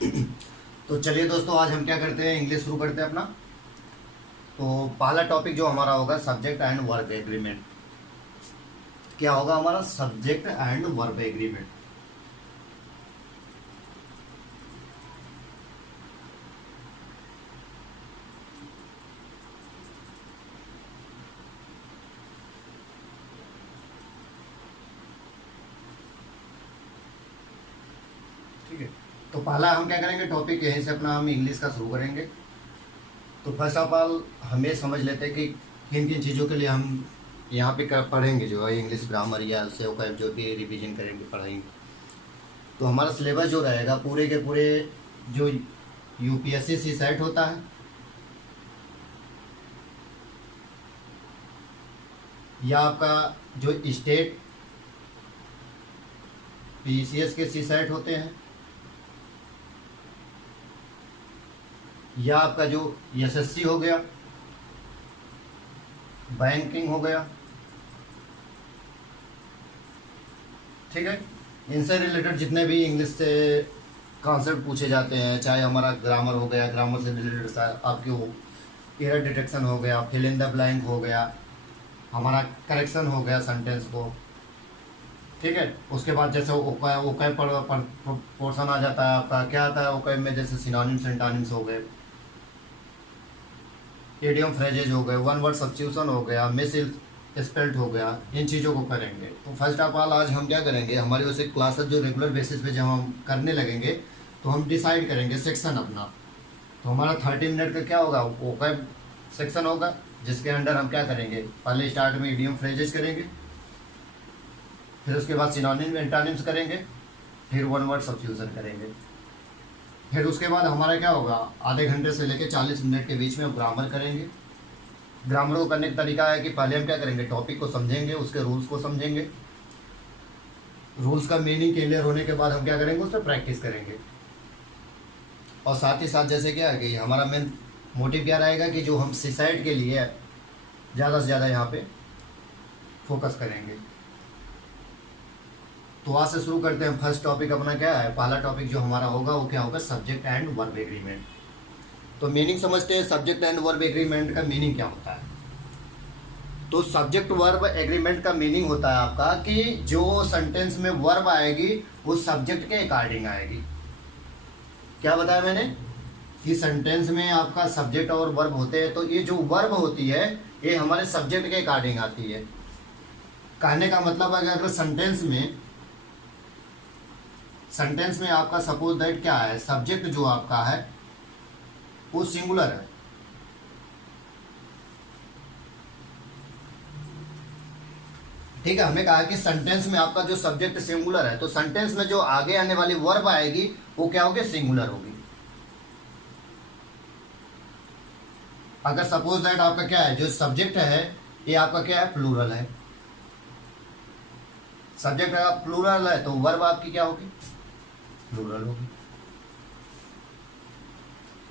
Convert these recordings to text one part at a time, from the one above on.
तो चलिए दोस्तों, आज हम क्या करते हैं, इंग्लिश शुरू करते हैं अपना। तो पहला टॉपिक जो हमारा होगा सब्जेक्ट एंड वर्ब एग्रीमेंट। क्या होगा हमारा? Subject and verb agreement. ठीक है, तो पहला हम क्या करेंगे, टॉपिक यहीं से अपना हम इंग्लिश का शुरू करेंगे। तो फर्स्ट ऑफ ऑल हमें समझ लेते हैं कि किन किन चीज़ों के लिए हम यहाँ पे पढ़ेंगे, जो है इंग्लिश ग्रामर या उससे होकर जो भी रिवीजन करेंगे, पढ़ाएंगे। तो हमारा सिलेबस जो रहेगा पूरे के पूरे, जो यूपीएससी सी सेट होता है या आपका जो स्टेट पीसीएस के सी सेट होते हैं, या आपका जो एसएससी हो गया, बैंकिंग हो गया, ठीक है, इनसे रिलेटेड जितने भी इंग्लिश से कॉन्सेप्ट पूछे जाते हैं, चाहे हमारा ग्रामर हो गया, ग्रामर से रिलेटेड आपके वो एरर डिटेक्शन हो गया, फिल इन द ब्लैंक हो गया, हमारा करेक्शन हो गया सेंटेंस को, ठीक है। उसके बाद जैसे ओके ओके पोर्शन आ जाता है आपका, क्या आता है ओके में, जैसे सिनोनिम्स एंटोनिम्स हो गए, इडियम फ्रेजेज हो गए, वन वर्ड सब्स्टिट्यूशन हो गया, मिस स्पेल्ट हो गया, इन चीज़ों को करेंगे। तो फर्स्ट ऑफ ऑल आज हम क्या करेंगे, हमारी वैसे क्लासेस जो रेगुलर बेसिस पे जब हम करने लगेंगे तो हम डिसाइड करेंगे सेक्शन अपना। तो हमारा 30 मिनट का क्या होगा, ओके सेक्शन होगा, जिसके अंडर हम क्या करेंगे, पहले स्टार्ट में इडियम फ्रेजेज करेंगे, फिर उसके बाद सिनोनिम एंटोनिम्स करेंगे, फिर वन वर्ड सब्स्टिट्यूशन करेंगे, फिर उसके बाद हमारा क्या होगा, आधे घंटे से लेकर 40 मिनट के बीच में हम ग्रामर करेंगे। ग्रामर को करने का तरीका है कि पहले हम क्या करेंगे, टॉपिक को समझेंगे, उसके रूल्स को समझेंगे, रूल्स का मीनिंग क्लियर होने के बाद हम क्या करेंगे, उस पर प्रैक्टिस करेंगे। और साथ ही साथ जैसे क्या है कि हमारा मेन मोटिव क्या रहेगा कि जो हम सुसाइड के लिए ज़्यादा से ज़्यादा यहाँ पे फोकस करेंगे। तो आज से शुरू करते हैं। फर्स्ट टॉपिक अपना क्या है, पहला टॉपिक जो हमारा होगा वो क्या होगा, सब्जेक्ट एंड वर्ब एग्रीमेंट। तो मीनिंग समझते हैं, सब्जेक्ट एंड वर्ब एग्रीमेंट का मीनिंग क्या होता है। तो सब्जेक्ट वर्ब एग्रीमेंट का मीनिंग होता है आपका कि जो सेंटेंस में वर्ब आएगी वो सब्जेक्ट के अकॉर्डिंग आएगी। क्या बताया मैंने कि सेंटेंस में आपका सब्जेक्ट और वर्ब होते हैं, तो ये जो वर्ब होती है ये हमारे सब्जेक्ट के अकॉर्डिंग आती है। कहने का मतलब है कि अगर सेंटेंस में आपका सपोज दैट क्या है, सब्जेक्ट जो आपका है वो सिंगुलर है, ठीक है। हमें कहा कि सेंटेंस में आपका जो सब्जेक्ट सिंगुलर है, तो सेंटेंस में जो आगे आने वाली वर्ब आएगी वो क्या होगी, सिंगुलर होगी। अगर सपोज दैट आपका क्या है, जो सब्जेक्ट है ये आपका क्या है, प्लूरल है। सब्जेक्ट अगर प्लूरल है तो वर्ब आपकी क्या होगी, प्लूरल होगी।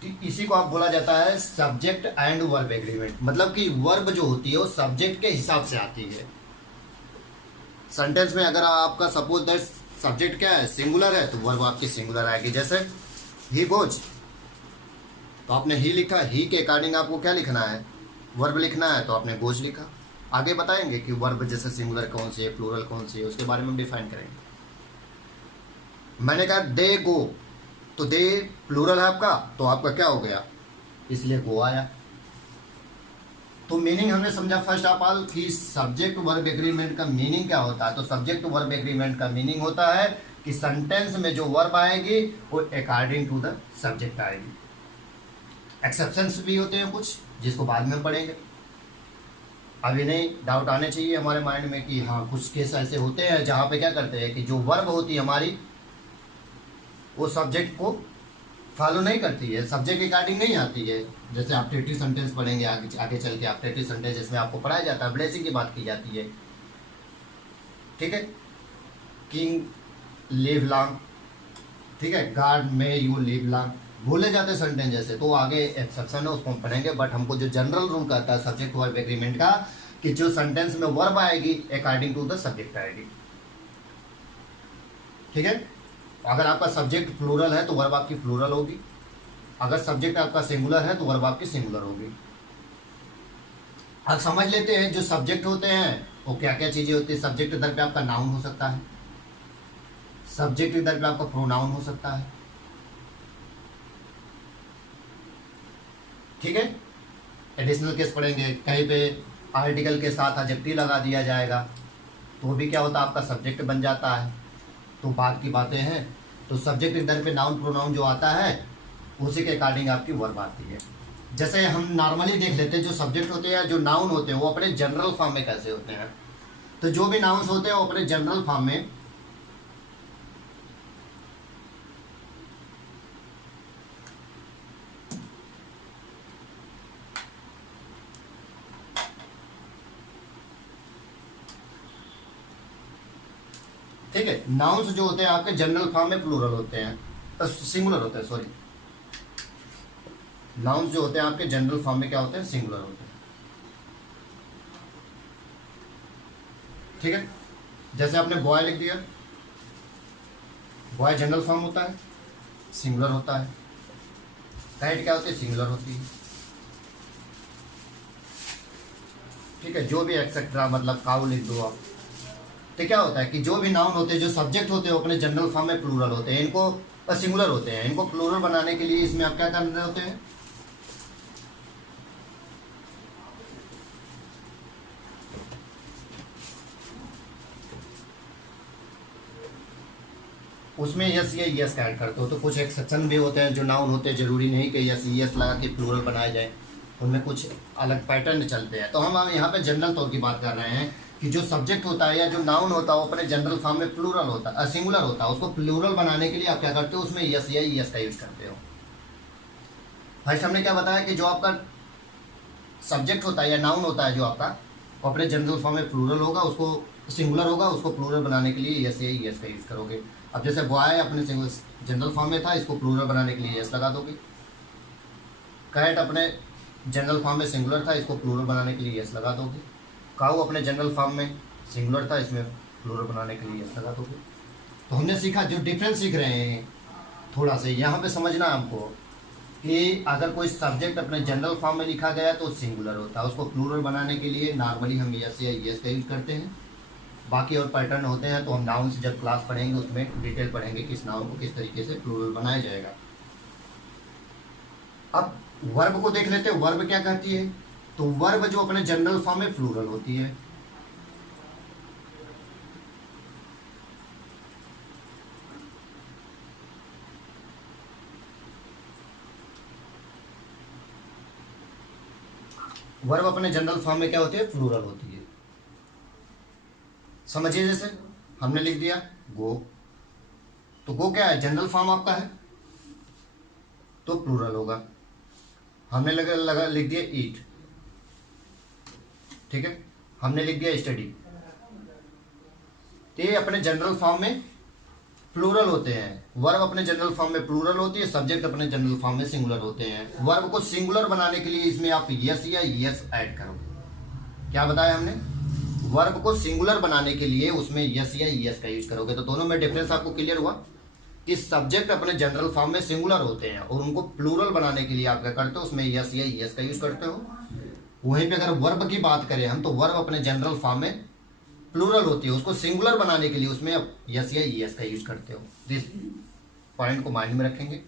तो इसी को आप बोला जाता है सब्जेक्ट एंड वर्ब एग्रीमेंट। मतलब कि वर्ब जो होती है वो सब्जेक्ट के हिसाब से आती है। सेंटेंस में अगर आपका सपोज दैट सब्जेक्ट क्या है, सिंगुलर है, तो वर्ब आपकी सिंगुलर आएगी। जैसे ही गोज, तो आपने ही लिखा, ही के अकॉर्डिंग आपको क्या लिखना है, वर्ब लिखना है, तो आपने गोज लिखा। आगे बताएंगे कि वर्ब जैसे सिंगुलर कौन सी है, प्लूरल कौन सी है, उसके बारे में डिफाइन करेंगे। मैंने कहा दे गो, तो दे प्लूरल है आपका, तो आपका क्या हो गया, इसलिए गो आया। तो मीनिंग हमने समझा फर्स्ट ऑफ ऑल कि सब्जेक्ट वर्ब एग्रीमेंट का मीनिंग क्या होता है। तो सब्जेक्ट वर्ब एग्रीमेंट का मीनिंग होता है कि सेंटेंस में जो वर्ब आएगी वो अकॉर्डिंग टू द सब्जेक्ट आएगी। एक्सेप्शंस भी होते हैं कुछ, जिसको बाद में पढ़ेंगे। अभी नहीं डाउट आने चाहिए हमारे माइंड में कि हाँ कुछ केस ऐसे होते हैं जहाँ पे क्या करते हैं कि जो वर्ब होती है हमारी वो सब्जेक्ट को फॉलो नहीं करती है, सब्जेक्ट के अकॉर्डिंग नहीं आती है। जैसे ऑब्जेक्टिव सेंटेंस पढ़ेंगे आगे चल के, ऑब्जेक्टिव सेंटेंस जिसमें आपको पढ़ाया जाता है, ब्लेसिंग की बात की जाती है, ठीक है। किंग लिव लॉन्ग, ठीक है, God may you live long, भूले जाते सेंटेंस जैसे। तो आगे एक्सेप्शन है, उसको हम पढ़ेंगे। बट हमको जो जनरल रूल कहता है सब्जेक्ट वर्ब एग्रीमेंट का, कि जो सेंटेंस में वर्ब आएगी अकॉर्डिंग टू द सब्जेक्ट आएगी, ठीक है। अगर आपका सब्जेक्ट प्लूरल है तो वर्ब आपकी प्लूरल होगी, अगर सब्जेक्ट आपका सिंगुलर है तो वर्ब आपकी सिंगुलर होगी। अब समझ लेते हैं जो सब्जेक्ट होते हैं वो क्या क्या चीजें होती है। सब्जेक्ट इधर पे आपका नाउन हो सकता है, सब्जेक्ट इधर पे आपका प्रोनाउन हो सकता है, ठीक है। एडिशनल केस पढ़ेंगे, कहीं पे आर्टिकल के साथ एडजेक्टिव लगा दिया जाएगा तो भी क्या होता है, आपका सब्जेक्ट बन जाता है। तो बात की बातें हैं, तो सब्जेक्ट इधर पे नाउन प्रोनाउन जो आता है उसी के अकॉर्डिंग आपकी वर्ब आती है। जैसे हम नॉर्मली देख लेते हैं जो सब्जेक्ट होते हैं, जो नाउन होते हैं वो अपने जनरल फॉर्म में कैसे होते हैं। तो जो भी नाउन्स होते हैं वो अपने जनरल फॉर्म में ठीक है। नाउन्स जो होते हैं आपके जनरल फॉर्म में प्लूरल होते हैं, सिंगुलर होते हैं, सॉरी। नाउन्स जो होते हैं आपके जनरल फॉर्म में क्या होते हैं, सिंगुलर होते हैं, ठीक है। जैसे आपने बॉय लिख दिया, बॉय जनरल फॉर्म होता है, सिंगुलर होता है। कैट क्या होती है, सिंगुलर होती है, ठीक है। जो भी एक्सेट्रा, मतलब काउ लिख दो आप। तो क्या होता है कि जो भी नाउन होते हैं, जो सब्जेक्ट होते हैं वो अपने जनरल फॉर्म में प्लूरल होते हैं, इनको सिंगुलर होते हैं। इनको प्लूरल बनाने के लिए इसमें आप क्या कर रहे होते हैं, उसमें यस या यस का ऐड करते हो। तो कुछ एक्सेप्शन भी होते हैं, जो नाउन होते हैं जरूरी नहीं कि यस यस लगा के प्लूरल बनाया जाए, उनमें कुछ अलग पैटर्न चलते हैं। तो हम यहाँ पे जनरल तौर की बात कर रहे हैं कि जो सब्जेक्ट होता है या जो नाउन होता है वो अपने जनरल फॉर्म में प्लूरल होता है, सिंगुलर होता है। उसको प्लूरल बनाने के लिए आप क्या करते हो, उसमें यस या यस का यूज करते हो। फर्स्ट हमने क्या बताया कि जो आपका सब्जेक्ट होता है या नाउन होता है जो आपका, वो अपने जनरल फॉर्म में प्लूरल होगा, उसको सिंगुलर होगा, उसको प्लूरल बनाने के लिए यस या यस का यूज करोगे। अब जैसे बॉय अपने जनरल फॉर्म में था, इसको प्लूरल बनाने के लिए यस लगा दोगे। कैट अपने जनरल फॉर्म में सिंगुलर था, इसको प्लूरल बनाने के लिए यस लगा दोगे। काऊ अपने जनरल फॉर्म में सिंगुलर था, इसमें प्लूरल बनाने के लिए यस लगा दोगे। तो हमने सीखा, जो डिफरेंस सीख रहे हैं थोड़ा सा यहाँ पे समझना है हमको, कि अगर कोई सब्जेक्ट अपने जनरल फॉर्म में लिखा गया तो सिंगुलर होता है, उसको प्लूरल बनाने के लिए नॉर्मली हम यस या यस का यूज करते हैं। बाकी और पैटर्न होते हैं तो हम नाउन से जब क्लास पढ़ेंगे उसमें डिटेल पढ़ेंगे कि इस नाउन को किस तरीके से प्लूरल बनाया जाएगा। अब वर्ब को देख लेते हैं, वर्ब क्या कहती है। तो वर्ब जो अपने जनरल फॉर्म में प्लूरल होती है, वर्ब अपने जनरल फॉर्म में क्या होती है, प्लूरल होती है। समझिए, जैसे हमने लिख दिया गो, तो गो क्या है, जनरल फॉर्म आपका है तो प्लूरल होगा। हमने लगा लिख दिया ईट, ठीक है। हमने लिख दिया स्टडी, तो ये अपने जनरल फॉर्म में प्लूरल होते हैं। वर्ब अपने जनरल फॉर्म में प्लूरल होती है, सब्जेक्ट अपने जनरल फॉर्म में सिंगुलर होते हैं। वर्ब को सिंगुलर बनाने के लिए इसमें आप यस या यस ऐड करो। क्या बताया हमने, वर्ब को सिंगुलर बनाने के लिए उसमें यस या यस का यूज करोगे। तो दोनों में डिफरेंस आपको क्लियर हुआ कि सब्जेक्ट अपने जनरल फॉर्म में सिंगुलर होते हैं और उनको प्लूरल बनाने के लिए आप क्या करते हो, उसमें यस या यस का यूज करते हो। वहीं पे अगर वर्ब की बात करें हम, तो वर्ब अपने जनरल फॉर्म में प्लूरल होती है, उसको सिंगुलर बनाने के लिए उसमें आप यस या यस का यूज करते हो। दिस पॉइंट को माइंड में रखेंगे,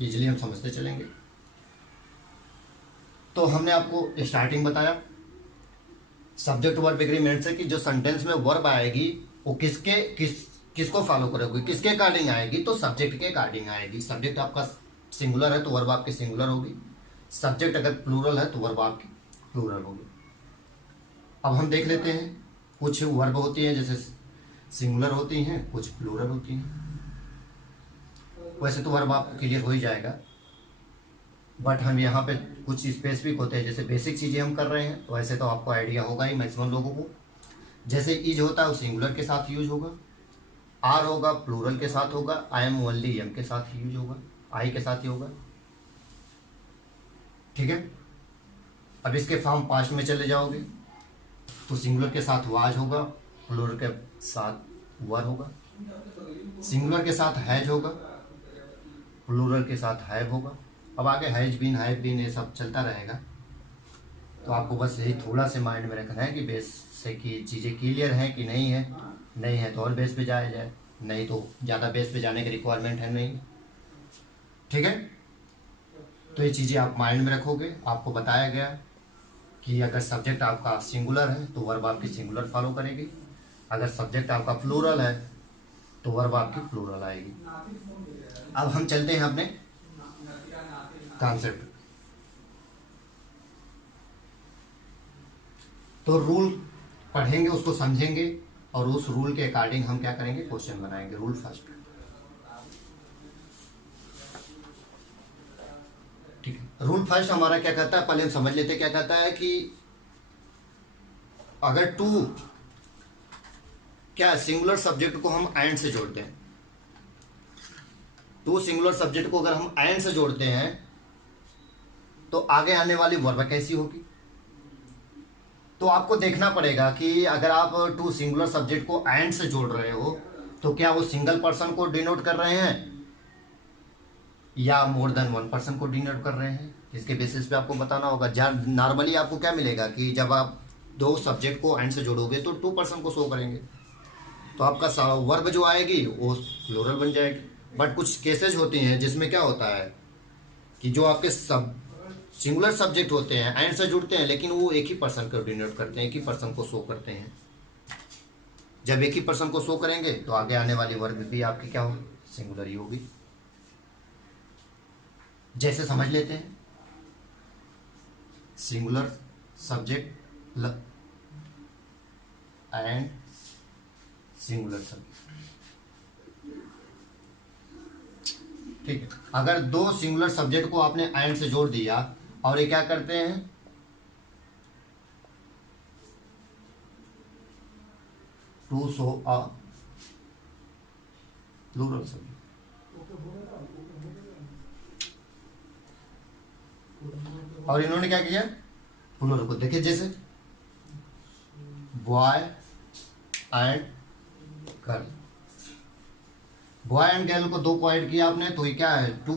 इजीली हम समझते चलेंगे। तो हमने आपको स्टार्टिंग बताया सब्जेक्ट वर्ब एग्रीमेंट से कि जो सेंटेंस में वर्ब आएगी वो किसको फॉलो करोगे, किसके अकॉर्डिंग आएगी, तो सब्जेक्ट के अकॉर्डिंग आएगी। सब्जेक्ट आपका सिंगुलर है तो वर्ब आपकी सिंगुलर होगी, सब्जेक्ट अगर प्लूरल है तो वर्ब आपकी प्लूरल होगी। अब हम देख लेते हैं, कुछ वर्ब होती हैं जैसे सिंगुलर होती हैं, कुछ प्लूरल होती हैं। वैसे तो वर्ब आपको क्लियर हो ही जाएगा, बट हम यहाँ पे कुछ स्पेसिफिक होते हैं, जैसे बेसिक चीज़ें हम कर रहे हैं तो ऐसे तो आपको आइडिया होगा ही मैक्सिमम लोगों को। जैसे इज होता है वो सिंगुलर के साथ यूज होगा, आर होगा प्लूरल के साथ होगा, आई एम ओनली एम के साथ यूज होगा, आई के साथ ही होगा, ठीक है। अब इसके फॉर्म पास्ट में चले जाओगे तो सिंगुलर के साथ वाज होगा, प्लूरल के साथ वर होगा, सिंगुलर के साथ हैज होगा, प्लूरल के साथ हैव होगा। अब आगे हैज बीन, हैव बीन, ये सब चलता रहेगा। तो आपको बस यही थोड़ा से माइंड में रखना है कि बेस से कि चीज़ें क्लियर हैं कि नहीं है। नहीं है तो और बेस पे जाया जाए, नहीं तो ज़्यादा बेस पे जाने की रिक्वायरमेंट है नहीं। ठीक है, तो ये चीज़ें आप माइंड में रखोगे। आपको बताया गया कि अगर सब्जेक्ट आपका सिंगुलर है तो वर्ब आपकी सिंगुलर फॉलो करेगी, अगर सब्जेक्ट आपका प्लूरल है तो वर्ब आपकी प्लूरल आएगी। अब हम चलते हैं अपने कॉन्सेप्ट। तो रूल पढ़ेंगे, उसको समझेंगे और उस रूल के अकॉर्डिंग हम क्या करेंगे, क्वेश्चन बनाएंगे। रूल फर्स्ट, ठीक है। रूल फर्स्ट हमारा क्या कहता है, पहले हम समझ लेते हैं क्या कहता है कि अगर टू क्या सिंगुलर सब्जेक्ट को हम एंड से जोड़ते हैं, टू सिंगुलर सब्जेक्ट को अगर हम एंड से जोड़ते हैं तो आगे आने वाली वर्ब कैसी होगी। तो आपको देखना पड़ेगा कि अगर आप टू सिंगुलर सब्जेक्ट को एंड से जोड़ रहे हो तो क्या वो सिंगल पर्सन को डिनोट कर रहे हैं या मोर देन वन पर्सन को डिनोट कर रहे हैं, इसके बेसिस पे आपको बताना होगा। जहाँ नॉर्मली आपको क्या मिलेगा कि जब आप दो सब्जेक्ट को एंड से जोड़ोगे तो टू पर्सन को शो करेंगे, तो आपका वर्ब जो आएगी वो प्लूरल बन जाएगी। बट कुछ केसेज होती हैं जिसमें क्या होता है कि जो आपके सब सिंगुलर सब्जेक्ट होते हैं एंड से जुड़ते हैं लेकिन वो एक ही पर्सन को डिनोट करते हैं, एक ही पर्सन को शो करते हैं। जब एक ही पर्सन को शो करेंगे तो आगे आने वाली वर्ब भी आपकी क्या होगी, सिंगुलर ही होगी। जैसे समझ लेते हैं, singular subject and singular subject, ठीक है। अगर दो सिंगुलर सब्जेक्ट को आपने एंड से जोड़ दिया और ये क्या करते हैं, to show a plural subject, और इन्होंने क्या किया, प्लूरल को देखिए, जैसे boy and girl, boy and girl को दो को ऐड किया आपने तो ये क्या है, टू,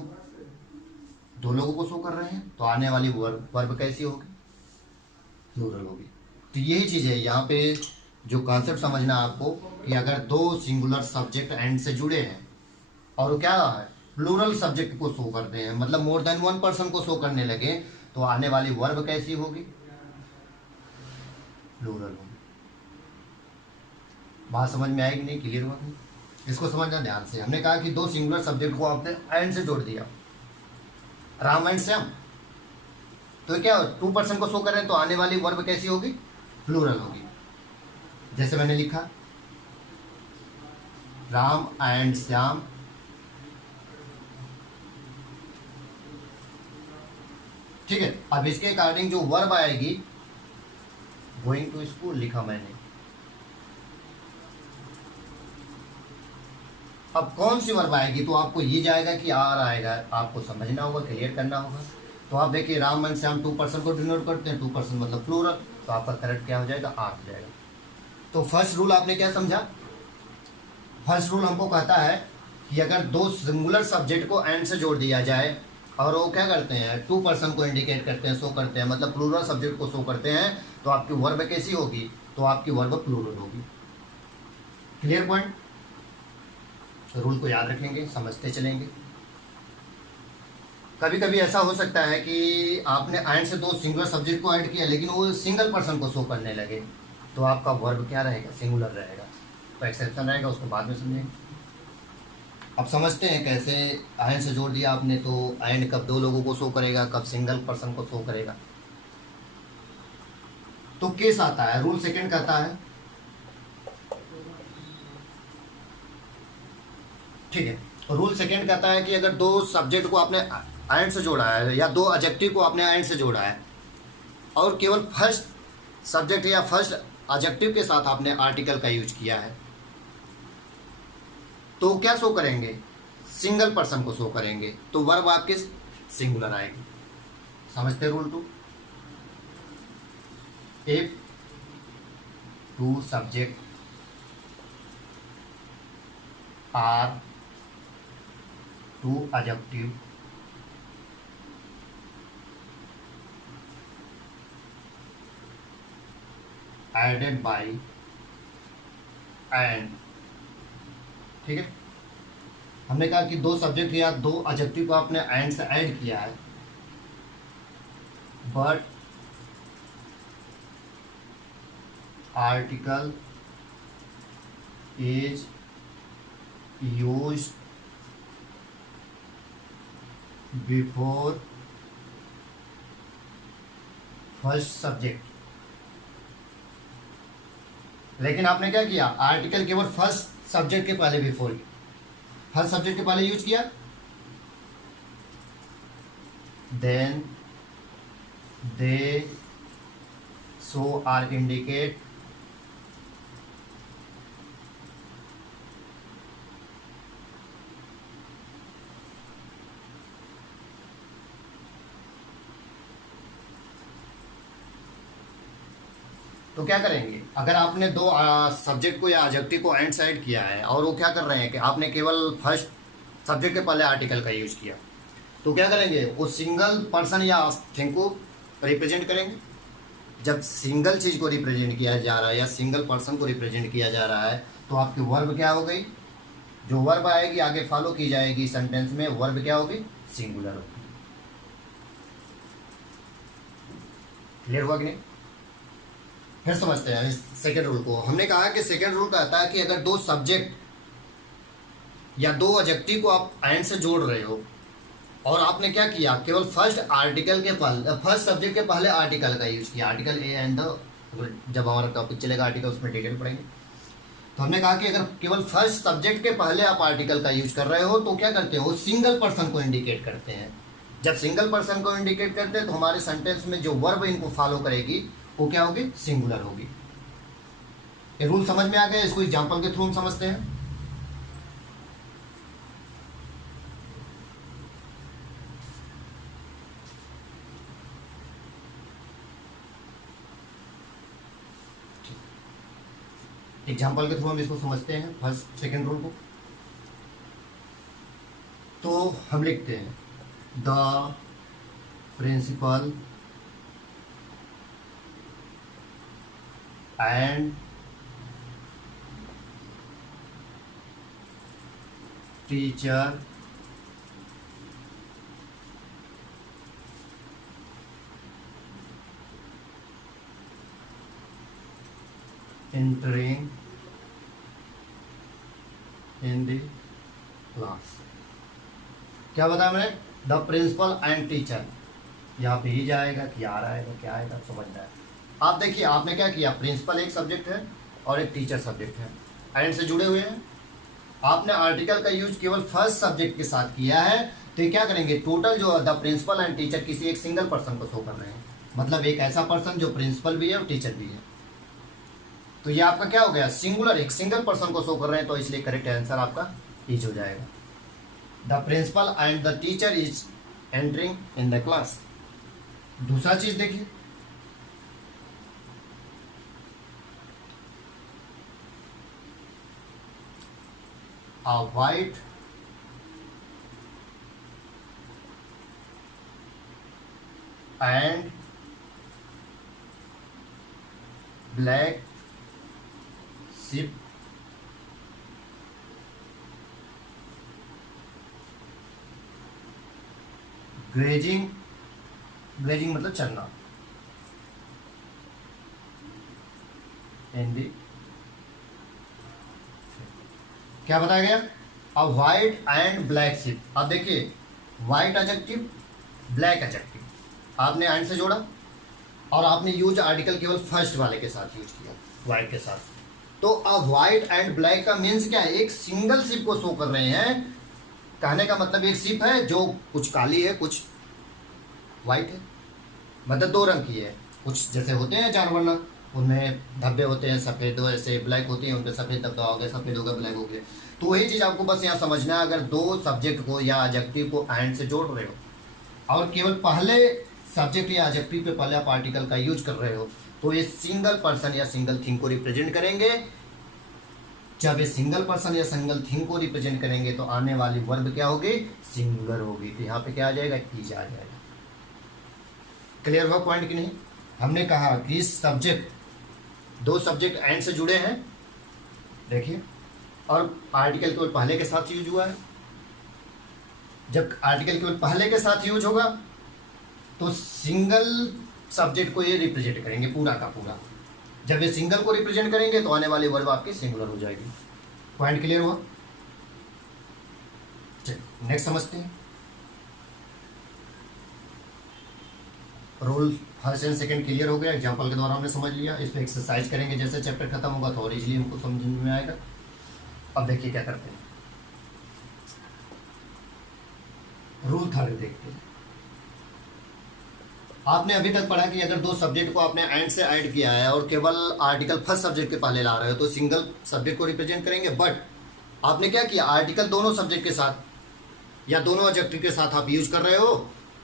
दो लोगों को शो कर रहे हैं, तो आने वाली वर्ब कैसी होगी, प्लूरल होगी। तो यही चीज़ है यहाँ पे जो कॉन्सेप्ट समझना आपको कि अगर दो सिंगुलर सब्जेक्ट एंड से जुड़े हैं और क्या है, प्लूरल सब्जेक्ट को शो करते हैं, मतलब मोर देन वन पर्सन को शो करने लगे, तो आने वाली वर्ब कैसी होगी, प्लूरल होगी। बात समझ में आएगी नहीं, क्लियर हुआ नहीं, इसको समझना ध्यान से। हमने कहा कि दो सिंगुलर सब्जेक्ट को आपने एंड से जोड़ दिया, राम एंड श्याम, तो क्या टू पर्सन को शो कर रहे हैं, तो आने वाली वर्ब कैसी होगी, प्लूरल होगी। जैसे मैंने लिखा राम एंड श्याम ठीक है। अब इसके अकॉर्डिंग जो वर्ब आएगी, गोइंग टू स्कूल लिखा मैंने। अब कौन सी वर्ब आएगी, तो आपको ये जाएगा कि आर आएगा, आपको समझना होगा, क्लियर करना होगा। तो आप देखिए Ram and Shyam two person को डिनोट करते हैं, टू पर्सन मतलब प्लूरल, तो आपका करेक्ट क्या हो जाएगा, आर हो जाएगा। तो फर्स्ट रूल आपने क्या समझा, फर्स्ट रूल हमको कहता है कि अगर दो सिंगुलर सब्जेक्ट को एंड से जोड़ दिया जाए और वो क्या करते हैं, टू पर्सन को इंडिकेट करते हैं, शो करते हैं, मतलब प्लूरल सब्जेक्ट को शो करते हैं, तो आपकी वर्ब कैसी होगी, तो आपकी वर्ब प्लूरल होगी। क्लियर पॉइंट, रूल को याद रखेंगे, समझते चलेंगे। कभी कभी ऐसा हो सकता है कि आपने एंड से दो सिंगुलर सब्जेक्ट को ऐड किया लेकिन वो सिंगल पर्सन को शो करने लगे, तो आपका वर्ब क्या रहेगा, सिंगुलर रहेगा। तो एक्सेप्शन रहेगा, उसको बाद में समझेंगे। अब समझते हैं कैसे एंड से जोड़ दिया आपने, तो एंड कब दो लोगों को शो करेगा, कब सिंगल पर्सन को शो करेगा। तो केस आता है, रूल सेकंड कहता है, ठीक है, रूल सेकंड कहता है कि अगर दो सब्जेक्ट को आपने एंड से जोड़ा है या दो एडजेक्टिव को आपने एंड से जोड़ा है और केवल फर्स्ट सब्जेक्ट या फर्स्ट एडजेक्टिव के साथ आपने आर्टिकल का यूज किया है, तो क्या शो करेंगे, सिंगल पर्सन को शो करेंगे, तो वर्ब आपके सिंगुलर आएगी। समझते rule two, if two subject are two adjective added by and, ठीक है। हमने कहा कि दो सब्जेक्ट या दो एडजेक्टिव को आपने एंड से ऐड किया है, but article is used before first subject. लेकिन आपने क्या किया, आर्टिकल केवल फर्स्ट सब्जेक्ट के पहले, बिफोर फर्स्ट सब्जेक्ट के पहले यूज किया, then they so are indicate तो क्या करेंगे, अगर आपने दो सब्जेक्ट को या एडजेक्टिव को एंड साइड किया है और वो क्या कर रहे हैं कि आपने केवल फर्स्ट सब्जेक्ट के पहले आर्टिकल का यूज किया, तो क्या करेंगे, वो सिंगल पर्सन या थिंग को रिप्रेजेंट करेंगे। जब सिंगल चीज़ को रिप्रेजेंट किया जा रहा है या सिंगल पर्सन को रिप्रेजेंट किया जा रहा है, तो आपकी वर्ब क्या हो गई, जो वर्ब आएगी आगे फॉलो की जाएगी सेंटेंस में, वर्ब क्या होगी, सिंगुलर होगी। क्लियर हुआ कि नहीं? फिर समझते हैं सेकेंड रूल को। हमने कहा कि सेकेंड रूल कहता है कि अगर दो सब्जेक्ट या दो एडजेक्टिव को आप एंड से जोड़ रहे हो और आपने क्या किया, केवल फर्स्ट आर्टिकल के पहले, फर्स्ट सब्जेक्ट के पहले आर्टिकल का यूज किया, आर्टिकल ए एंड द, जब हमारा टॉपिक चलेगा आर्टिकल उसमें डिटेल पढ़ेंगे। तो हमने कहा कि अगर केवल फर्स्ट सब्जेक्ट के पहले आप आर्टिकल का यूज कर रहे हो तो क्या करते हो, सिंगल पर्सन को इंडिकेट करते हैं। जब सिंगल पर्सन को इंडिकेट करते हैं तो हमारे सेंटेंस में जो वर्ब इनको फॉलो करेगी वो क्या होगी, सिंगुलर होगी। ये रूल समझ में आ गया, इसको एग्जांपल के थ्रू हम समझते हैं। एग्जाम्पल के थ्रू हम इसको समझते हैं, फर्स्ट सेकेंड रूल को। तो हम लिखते हैं, the principal and teacher entering in the class। क्या बताया मैंने, द प्रिंसिपल एंड टीचर, यहाँ पे ही जाएगा कि आ रहा है, क्या आएगा समझना है। आप देखिए आपने क्या किया, प्रिंसिपल एक सब्जेक्ट है और एक टीचर सब्जेक्ट है, एंड से जुड़े हुए हैं। आपने आर्टिकल का यूज केवल फर्स्ट सब्जेक्ट के साथ किया है, तो ये क्या करेंगे, टोटल जो द प्रिंसिपल एंड टीचर किसी एक सिंगल पर्सन को शो कर रहे हैं, मतलब एक ऐसा पर्सन जो प्रिंसिपल भी है और टीचर भी है। तो ये आपका क्या हो गया, सिंगुलर, एक सिंगल पर्सन को शो कर रहे हैं, तो इसलिए करेक्ट आंसर आपका इज हो जाएगा, the principal and the teacher is entering in the class. दूसरा चीज देखिए, a white and black sheep grazing, grazing मतलब चलना, in the, क्या बताया गया, अ व्हाइट एंड ब्लैक शिप। अब देखिए व्हाइट एडजेक्टिव, ब्लैक एडजेक्टिव, आपने एंड से जोड़ा और आपने यूज आर्टिकल केवल फर्स्ट वाले के साथ यूज किया, व्हाइट के साथ। तो अ व्हाइट एंड ब्लैक का मीन्स क्या है, एक सिंगल शिप को शो कर रहे हैं। कहने का मतलब एक शिप है जो कुछ काली है कुछ व्हाइट है, मतलब दो रंग की है। कुछ जैसे होते हैं जानवर ना, उनमें धब्बे होते हैं सफ़ेद, ऐसे ब्लैक होती हैं, उन पर सफ़ेद धब्बा हो गया, सफ़ेद हो गया, ब्लैक हो गया। तो वही चीज़ आपको बस यहाँ समझना है, अगर दो सब्जेक्ट को या एडजेक्टिव को एंड से जोड़ रहे हो और केवल पहले सब्जेक्ट या एडजेक्टिव पे पहले आप आर्टिकल का यूज कर रहे हो, तो ये सिंगल पर्सन या सिंगल थिंग को रिप्रेजेंट करेंगे। जब ये सिंगल पर्सन या सिंगल थिंग को रिप्रेजेंट करेंगे तो आने वाली वर्ब क्या होगी, सिंगुलर होगी। तो यहाँ पे क्या आ जाएगा, इज आ जाएगा। क्लियर हुआ पॉइंट कि नहीं? हमने कहा कि सब्जेक्ट, दो सब्जेक्ट एंड से जुड़े हैं, देखिए, और आर्टिकल केवल पहले के साथ यूज हुआ है। जब आर्टिकल केवल पहले के साथ यूज होगा तो सिंगल सब्जेक्ट को ये रिप्रेजेंट करेंगे पूरा का पूरा। जब ये सिंगल को रिप्रेजेंट करेंगे तो आने वाली वर्ब आपकी सिंगुलर हो जाएगी। पॉइंट क्लियर हुआ? चलिए नेक्स्ट समझते हैं। Rule first and second clear हो गया, एग्जांपल के द्वारा हमने समझ लिया। इस पर एक्सरसाइज करेंगे, जैसे चैप्टर खत्म होगा तो और इजीली हमको समझ में आएगा। अब देखिए क्या करते हैं, रूल थर्ड देखते हैं। आपने अभी तक पढ़ा कि अगर दो सब्जेक्ट को आपने एंड से ऐड किया है और केवल आर्टिकल फर्स्ट सब्जेक्ट के पहले ला रहे हो तो सिंगल सब्जेक्ट को रिप्रेजेंट करेंगे। बट आपने क्या किया, आर्टिकल दोनों सब्जेक्ट के साथ या दोनों एडजेक्टिव के साथ आप यूज कर रहे हो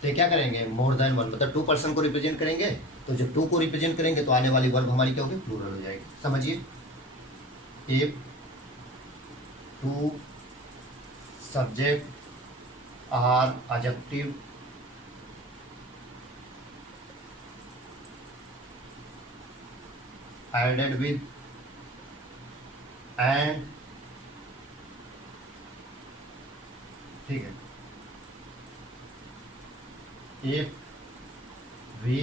तो क्या करेंगे, मोर देन वन, मतलब 2 पर्सन को रिप्रेजेंट करेंगे। तो जब 2 को रिप्रेजेंट करेंगे तो आने वाली वर्ब हमारी क्या होगी, प्लूरल हो जाएगी। समझिए, if 2 subject are adjective added with and, ठीक है, if we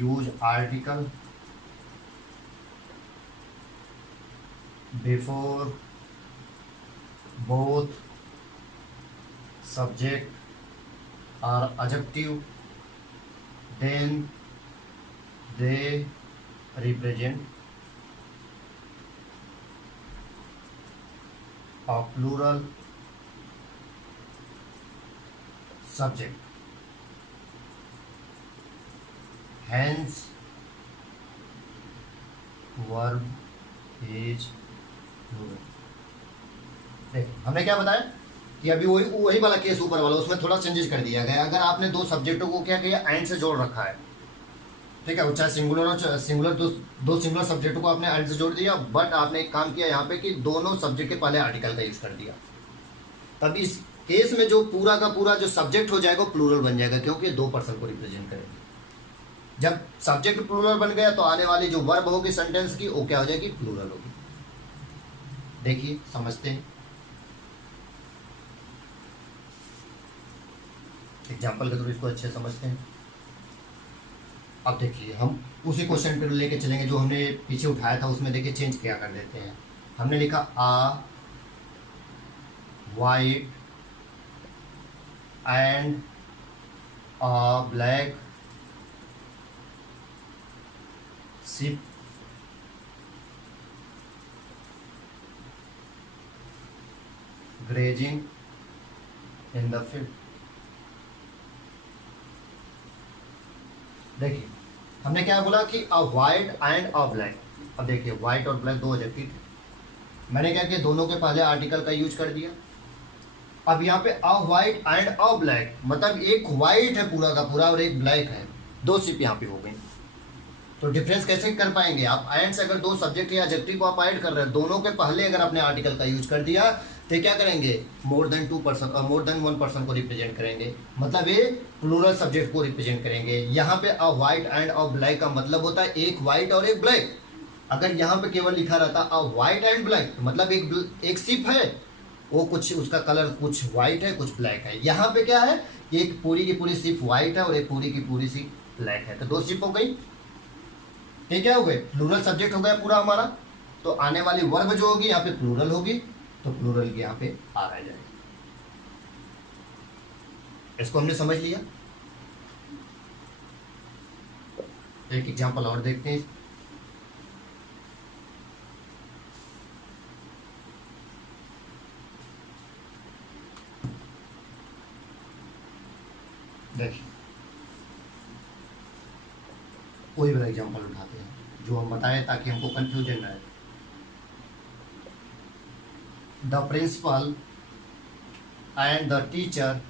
use article before both subject or adjective then they represent a plural subject, hence verb is plural। देखिए हमने क्या बताया कि अभी वही वाला केस ऊपर वाला, उसमें थोड़ा चेंजेस कर दिया गया। अगर आपने दो सब्जेक्टों को क्या किया, एंड से जोड़ रखा है, ठीक है, चाहे सिंगुलर हो, सिंगुलर दो सिंगुलर सब्जेक्ट को आपने एंड से जोड़ दिया, बट आपने एक काम किया यहाँ पे कि दोनों सब्जेक्ट के पहले आर्टिकल का यूज कर दिया। तब इस केस में जो पूरा का पूरा जो सब्जेक्ट हो जाएगा प्लूरल बन जाएगा, क्योंकि 2 पर्सन को रिप्रेजेंट करेंगे। जब सब्जेक्ट प्लूरल बन गया तो आने वाली जो वर्ब होगी सेंटेंस की वो क्या हो जाएगी, प्लूरल होगी। देखिए समझते हैं, एग्जाम्पल के थ्रू इसको अच्छे समझते हैं। अब देखिए हम उसी क्वेश्चन पे लेके चलेंगे जो हमने पीछे उठाया था, उसमें देखिए चेंज क्या कर देते हैं। हमने लिखा a white and a black sheep grazing in the field. देखिए हमने क्या बोला कि a white and a black. अब देखिए वाइट और ब्लैक दो एडजेक्टिव, मैंने क्या किया, दोनों के पहले आर्टिकल का यूज कर दिया। अब यहाँ पे अ वाइट एंड अ ब्लैक, मतलब एक वाइट है पूरा का पूरा और एक ब्लैक है, 2 शिप यहाँ पे हो गई। तो डिफरेंस कैसे कर पाएंगे आप, एंड से अगर 2 सब्जेक्ट या एडजेक्टिव को आप ऐड कर रहे हैं, दोनों के पहले अगर आपने आर्टिकल का यूज कर दिया तो क्या करेंगे, मोर देन 2 पर्सन और मोर देन 1 पर्सन को रिप्रेजेंट करेंगे, मतलब ये प्लूरल सब्जेक्ट को रिप्रेजेंट करेंगे। यहाँ पे अ वाइट एंड अ ब्लैक का मतलब होता है एक वाइट और एक ब्लैक। अगर यहाँ पे केवल लिखा रहता अ वाइट एंड ब्लैक, मतलब एक शिप है, वो कुछ उसका कलर कुछ वाइट है कुछ ब्लैक है। यहाँ पे क्या है, एक पूरी की पूरी शिप वाइट है और एक पूरी की पूरी शिप ब्लैक है, तो 2 शिप हो गई। ये क्या हो गए, प्लूरल सब्जेक्ट हो गया पूरा हमारा। तो आने वाली वर्ब जो होगी यहाँ पे प्लूरल होगी, तो प्लूरल के यहाँ पे आ रह जाएगा। इसको हमने समझ लिया। एक एग्जांपल और देखते हैं। देखिए कोई भी एग्जांपल उठाते हैं जो हम बताएं ताकि हमको कंफ्यूजन ना आए। The principal and the teacher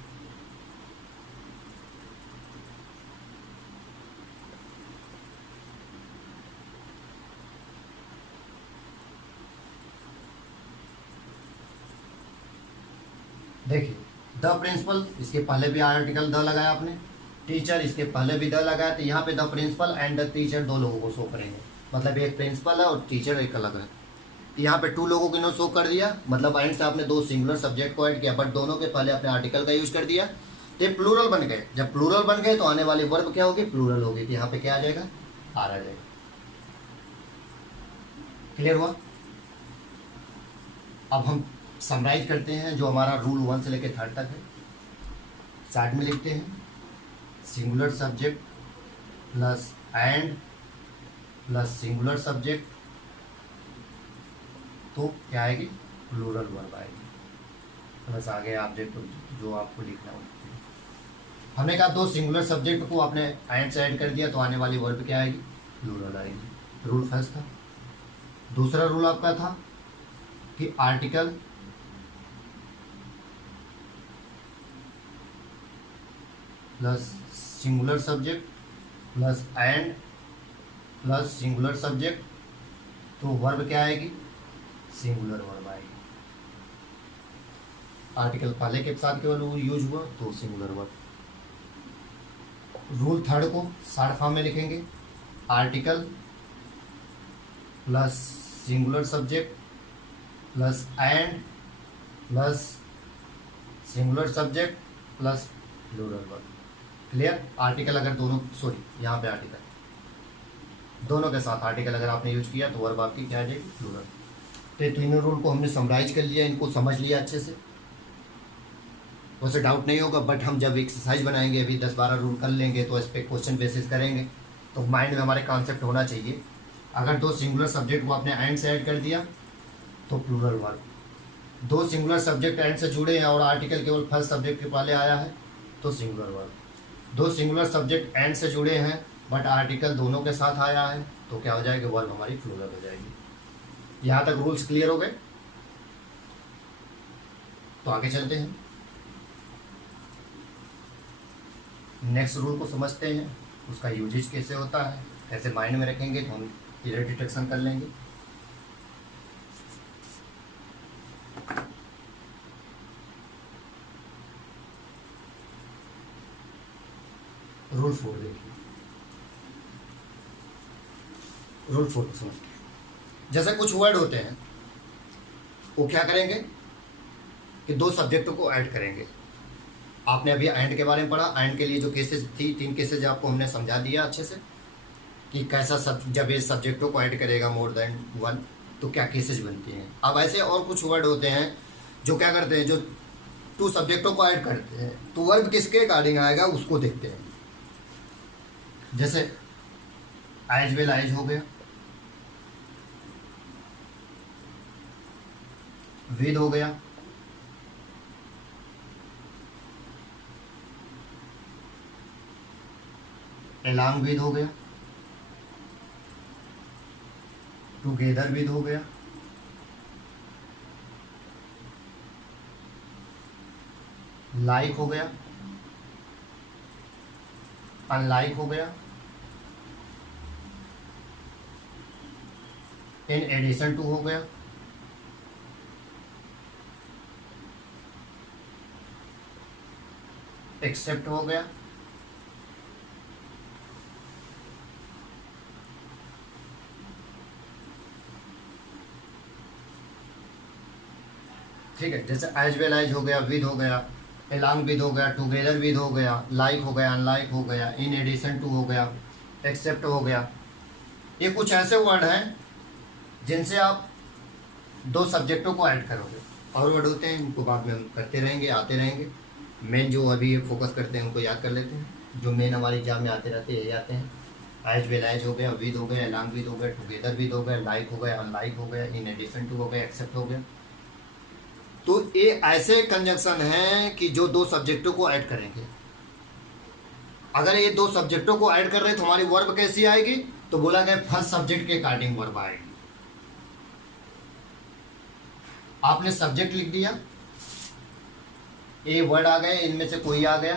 देखिए द प्रिंसिपल, इसके पहले भी आर्टिकल द लगाया आपने, टीचर इसके पहले भी द लगाया, तो यहाँ पे the principal and the teacher दो लोगों को शो करेंगे, मतलब एक प्रिंसिपल है और टीचर एक अलग है। तो यहाँ पे टू लोगों को इन्होंने शो कर दिया, मतलब एंड से आपने दो सिंगुलर सब्जेक्ट को ऐड किया, बट दोनों के पहले आपने आर्टिकल का यूज कर दिया, तो ये प्लूरल बन गए। जब प्लूरल बन गए तो आने वाली वर्ब क्या होगी, प्लूरल होगी। तो यहाँ पे क्या आ जाएगा, आर आ जाएगा। क्लियर हुआ? अब हम समराइज करते हैं जो हमारा रूल 1 से लेकर 3 तक है। साइड में लिखते हैं singular subject plus and plus singular subject, तो क्या आएगी, प्लूरल वर्ब आएगी। तो बस आगे ऑब्जेक्ट जो आपको लिखना होता है, हमने कहा दो सिंगुलर सब्जेक्ट को आपने एंड से ऐड कर दिया तो आने वाली वर्ब क्या आएगी, प्लूरल आएगी। रूल फर्स्ट था। दूसरा रूल आपका था कि article plus singular subject plus and plus singular subject, तो वर्ब क्या आएगी, सिंगुलर वर्ब आएगी। आर्टिकल पहले के साथ केवल यूज हुआ तो सिंगुलर वर्ब। रूल थर्ड को शॉर्ट फॉर्म में लिखेंगे, article plus singular subject plus and plus singular subject plus plural verb. Clear? Article अगर दोनों, सॉरी यहाँ पे आर्टिकल दोनों के साथ आर्टिकल अगर आपने यूज किया तो वर्ब आपकी क्या आ जाएगी, प्लूरल। तो ये तीनों रूल को हमने समराइज कर लिया, इनको समझ लिया अच्छे से, वैसे डाउट नहीं होगा। बट हम जब एक्सरसाइज बनाएंगे, अभी 10-12 रूल कर लेंगे तो इस पर क्वेश्चन बेसिस करेंगे, तो माइंड में हमारे कॉन्सेप्ट होना चाहिए। अगर दो सिंगुलर सब्जेक्ट को आपने एंड से ऐड कर दिया तो प्लूरल वर्ब, दो सिंगुलर सब्जेक्ट एंड से जुड़े हैं और आर्टिकल केवल फर्स्ट सब्जेक्ट के पहले आया है तो सिंगुलर वर्ब, दो सिंगुलर सब्जेक्ट एंड से जुड़े हैं बट आर्टिकल दोनों के साथ आया है तो क्या हो जाएगी, वर्ब हमारी प्लूरल हो जाएगी। यहाँ तक रूल्स क्लियर हो गए? तो आगे चलते हैं, नेक्स्ट रूल को समझते हैं, उसका यूजेज कैसे होता है, कैसे माइंड में रखेंगे तो हम एरर डिटेक्शन कर लेंगे। रूल 4 देखिए, रूल 4 को समझते हैं। जैसे कुछ वर्ड होते हैं वो क्या करेंगे कि दो सब्जेक्टों को ऐड करेंगे। आपने अभी एंड के बारे में पढ़ा, एंड के लिए जो केसेस थी, 3 केसेज आपको हमने समझा दिया अच्छे से कि कैसा जब ये सब्जेक्टों को ऐड करेगा मोर देन 1 तो क्या केसेज बनती हैं। अब ऐसे और कुछ वर्ड होते हैं जो क्या करते हैं, जो 2 सब्जेक्टों को ऐड करते हैं, तो वर्ब किसके अकॉर्डिंग आएगा उसको देखते हैं। जैसे एज वेल एज हो गया, विद हो गया, along with हो गया, टुगेदर विद हो गया, लाइक हो गया, अनलाइक हो गया, इन एडिशन टू हो गया, एक्सेप्ट हो गया, ठीक है। जैसे एज वेल एज हो गया, विद हो गया, along विद हो गया, टुगेदर विद हो गया, लाइक हो गया, अनलाइक हो गया, इन एडिशन टू हो गया, एक्सेप्ट हो गया। ये कुछ ऐसे वर्ड हैं जिनसे आप दो सब्जेक्टों को ऐड करोगे। और वर्ड होते हैं इनको बाद में हम करते रहेंगे, आते रहेंगे। मेन जो अभी फोकस करते हैं उनको याद कर लेते हैं, जो मेन हमारे एग्जाम में आते रहते हैं यही आते हैं। एज वेल एज हो गया, विद हो गया, along विद हो गया, टुगेदर विद हो गया, लाइक हो गया, अनलाइक हो गया, इन एडिशन टू हो गया, एक्सेप्ट हो गया। तो ये ऐसे कंजंक्शन हैं कि जो दो सब्जेक्टों को ऐड करेंगे। अगर ये दो सब्जेक्टों को ऐड कर रहे हैं तो हमारी वर्ब कैसी आएगी, तो बोला गया फर्स्ट सब्जेक्ट के अकॉर्डिंग वर्ब आएगी। आपने सब्जेक्ट लिख दिया, ए वर्ड आ गए, इनमें से कोई आ गया,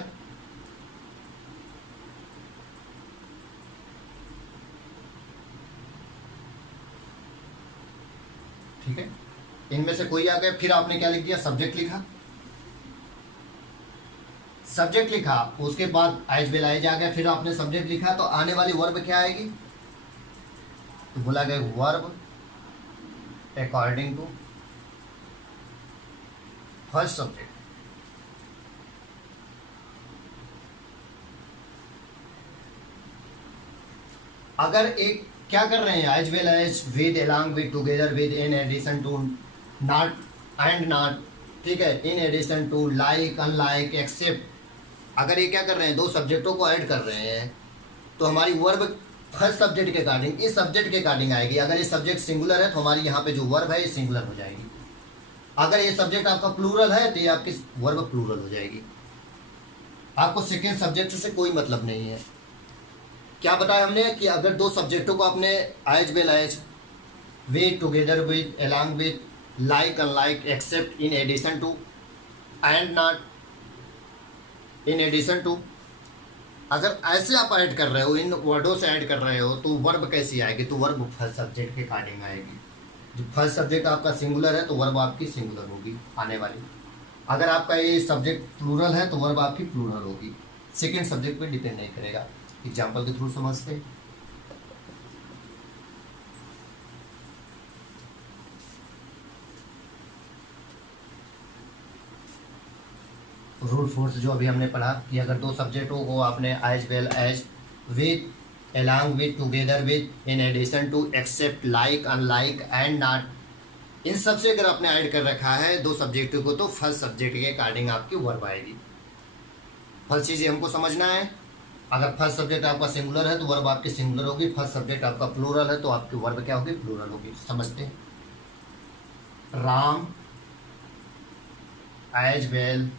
ठीक है, इनमें से कोई आ गया, फिर आपने क्या लिख दिया, सब्जेक्ट लिखा, सब्जेक्ट लिखा, उसके बाद एज वेल एज आ गया, फिर आपने सब्जेक्ट लिखा, तो आने वाली वर्ब क्या आएगी? तो बोला गया verb according to first subject. अगर एक क्या कर रहे हैं, as well as, with, along with, together with, in addition to, not and not, ठीक है, in addition to, like, unlike, except, अगर ये क्या कर रहे हैं, दो सब्जेक्टों को ऐड कर रहे हैं, तो हमारी वर्ब फर्स्ट सब्जेक्ट के अकॉर्डिंग, इस सब्जेक्ट के अकॉर्डिंग आएगी। अगर ये सब्जेक्ट सिंगुलर है तो हमारी यहाँ पे जो वर्ब है ये सिंगुलर हो जाएगी। अगर ये सब्जेक्ट आपका प्लूरल है तो ये आपकी वर्ब प्लूरल हो जाएगी। आपको सेकेंड सब्जेक्ट से कोई मतलब नहीं है। क्या बताया हमने कि अगर दो सब्जेक्टों को आपने as well as, with, together with, along with, like, unlike, except, in addition to, and not, in addition to, अगर ऐसे आप ऐड कर रहे हो, इन वर्डों से ऐड कर रहे हो, तो वर्ब कैसी आएगी? तो वर्ब फर्स्ट सब्जेक्ट के अकॉर्डिंग आएगी। जो फर्स्ट सब्जेक्ट आपका सिंगुलर है तो वर्ब आपकी सिंगुलर होगी आने वाली। अगर आपका ये सब्जेक्ट प्लूरल है तो वर्ब आपकी प्लूरल होगी, सेकेंड सब्जेक्ट पे डिपेंड नहीं करेगा। एग्जाम्पल के थ्रू समझते। रूल फोर्स जो अभी हमने पढ़ा कि अगर दो सब्जेक्टों को आपने as well as, with, along with, together with, in addition to, except, like, unlike, and not, इन सब से अगर आपने ऐड कर रखा है दो सब्जेक्टों को, तो फर्स्ट सब्जेक्ट के अकॉर्डिंग आपकी वर्ब आएगी। फर्स्ट चीज़ हमको समझना है, अगर फर्स्ट सब्जेक्ट आपका सिंगुलर है तो वर्ब आपकी सिंगुलर होगी, फर्स्ट सब्जेक्ट आपका प्लूरल है तो आपकी वर्ब क्या होगी? प्लूरल होगी। समझते हैं। Ram as well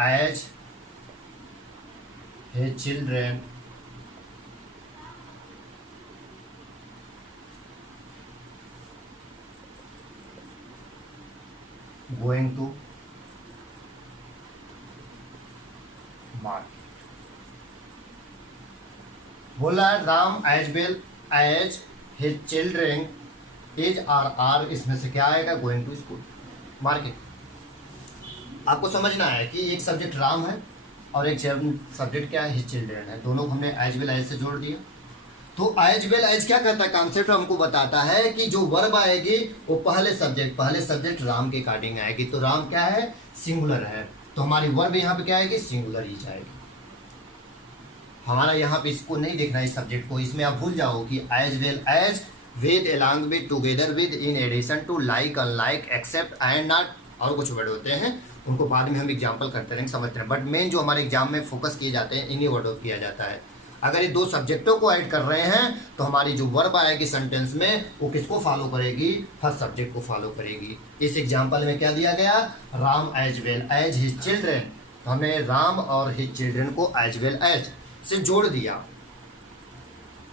as his children going to market। बोला Ram as well as his children, is are इसमें से क्या आएगा? Going to school, market. आपको समझना है कि एक सब्जेक्ट राम है और एक सब्जेक्ट क्या है? हिज चिल्ड्रेन है। दोनों को हमने एज वेल एज से जोड़ दिया। तो एज वेल एज क्या करता है? कॉन्सेप्ट हमको बताता है कि जो वर्ब आएगी वो पहले सब्जेक्ट राम के अकॉर्डिंग आएगी। तो राम क्या है? सिंगुलर है, तो हमारी वर्ब यहाँ पे क्या आएगी? सिंगुलर ही जाएगी। हमारा यहाँ पे इसको नहीं देखना है, इस सब्जेक्ट को, इसमें आप भूल जाओ कि as well as, with, along with, together with, in addition to, like, unlike, except, and not, और कुछ वर्ड होते हैं, उनको बाद में हम एग्जाम्पल करते रहेंगे, समझते हैं। बट मेन जो हमारे एग्जाम में फोकस किए जाते हैं इन्हीं वर्डों किया जाता है। अगर ये दो सब्जेक्टों को ऐड कर रहे हैं तो हमारी जो वर्ब आएगी सेंटेंस में वो किसको फॉलो करेगी? फर्स्ट सब्जेक्ट को फॉलो करेगी। इस एग्जाम्पल में क्या दिया गया? Ram as well as his children, तो हमने राम और हिज चिल्ड्रेन को एज वेल एज से जोड़ दिया,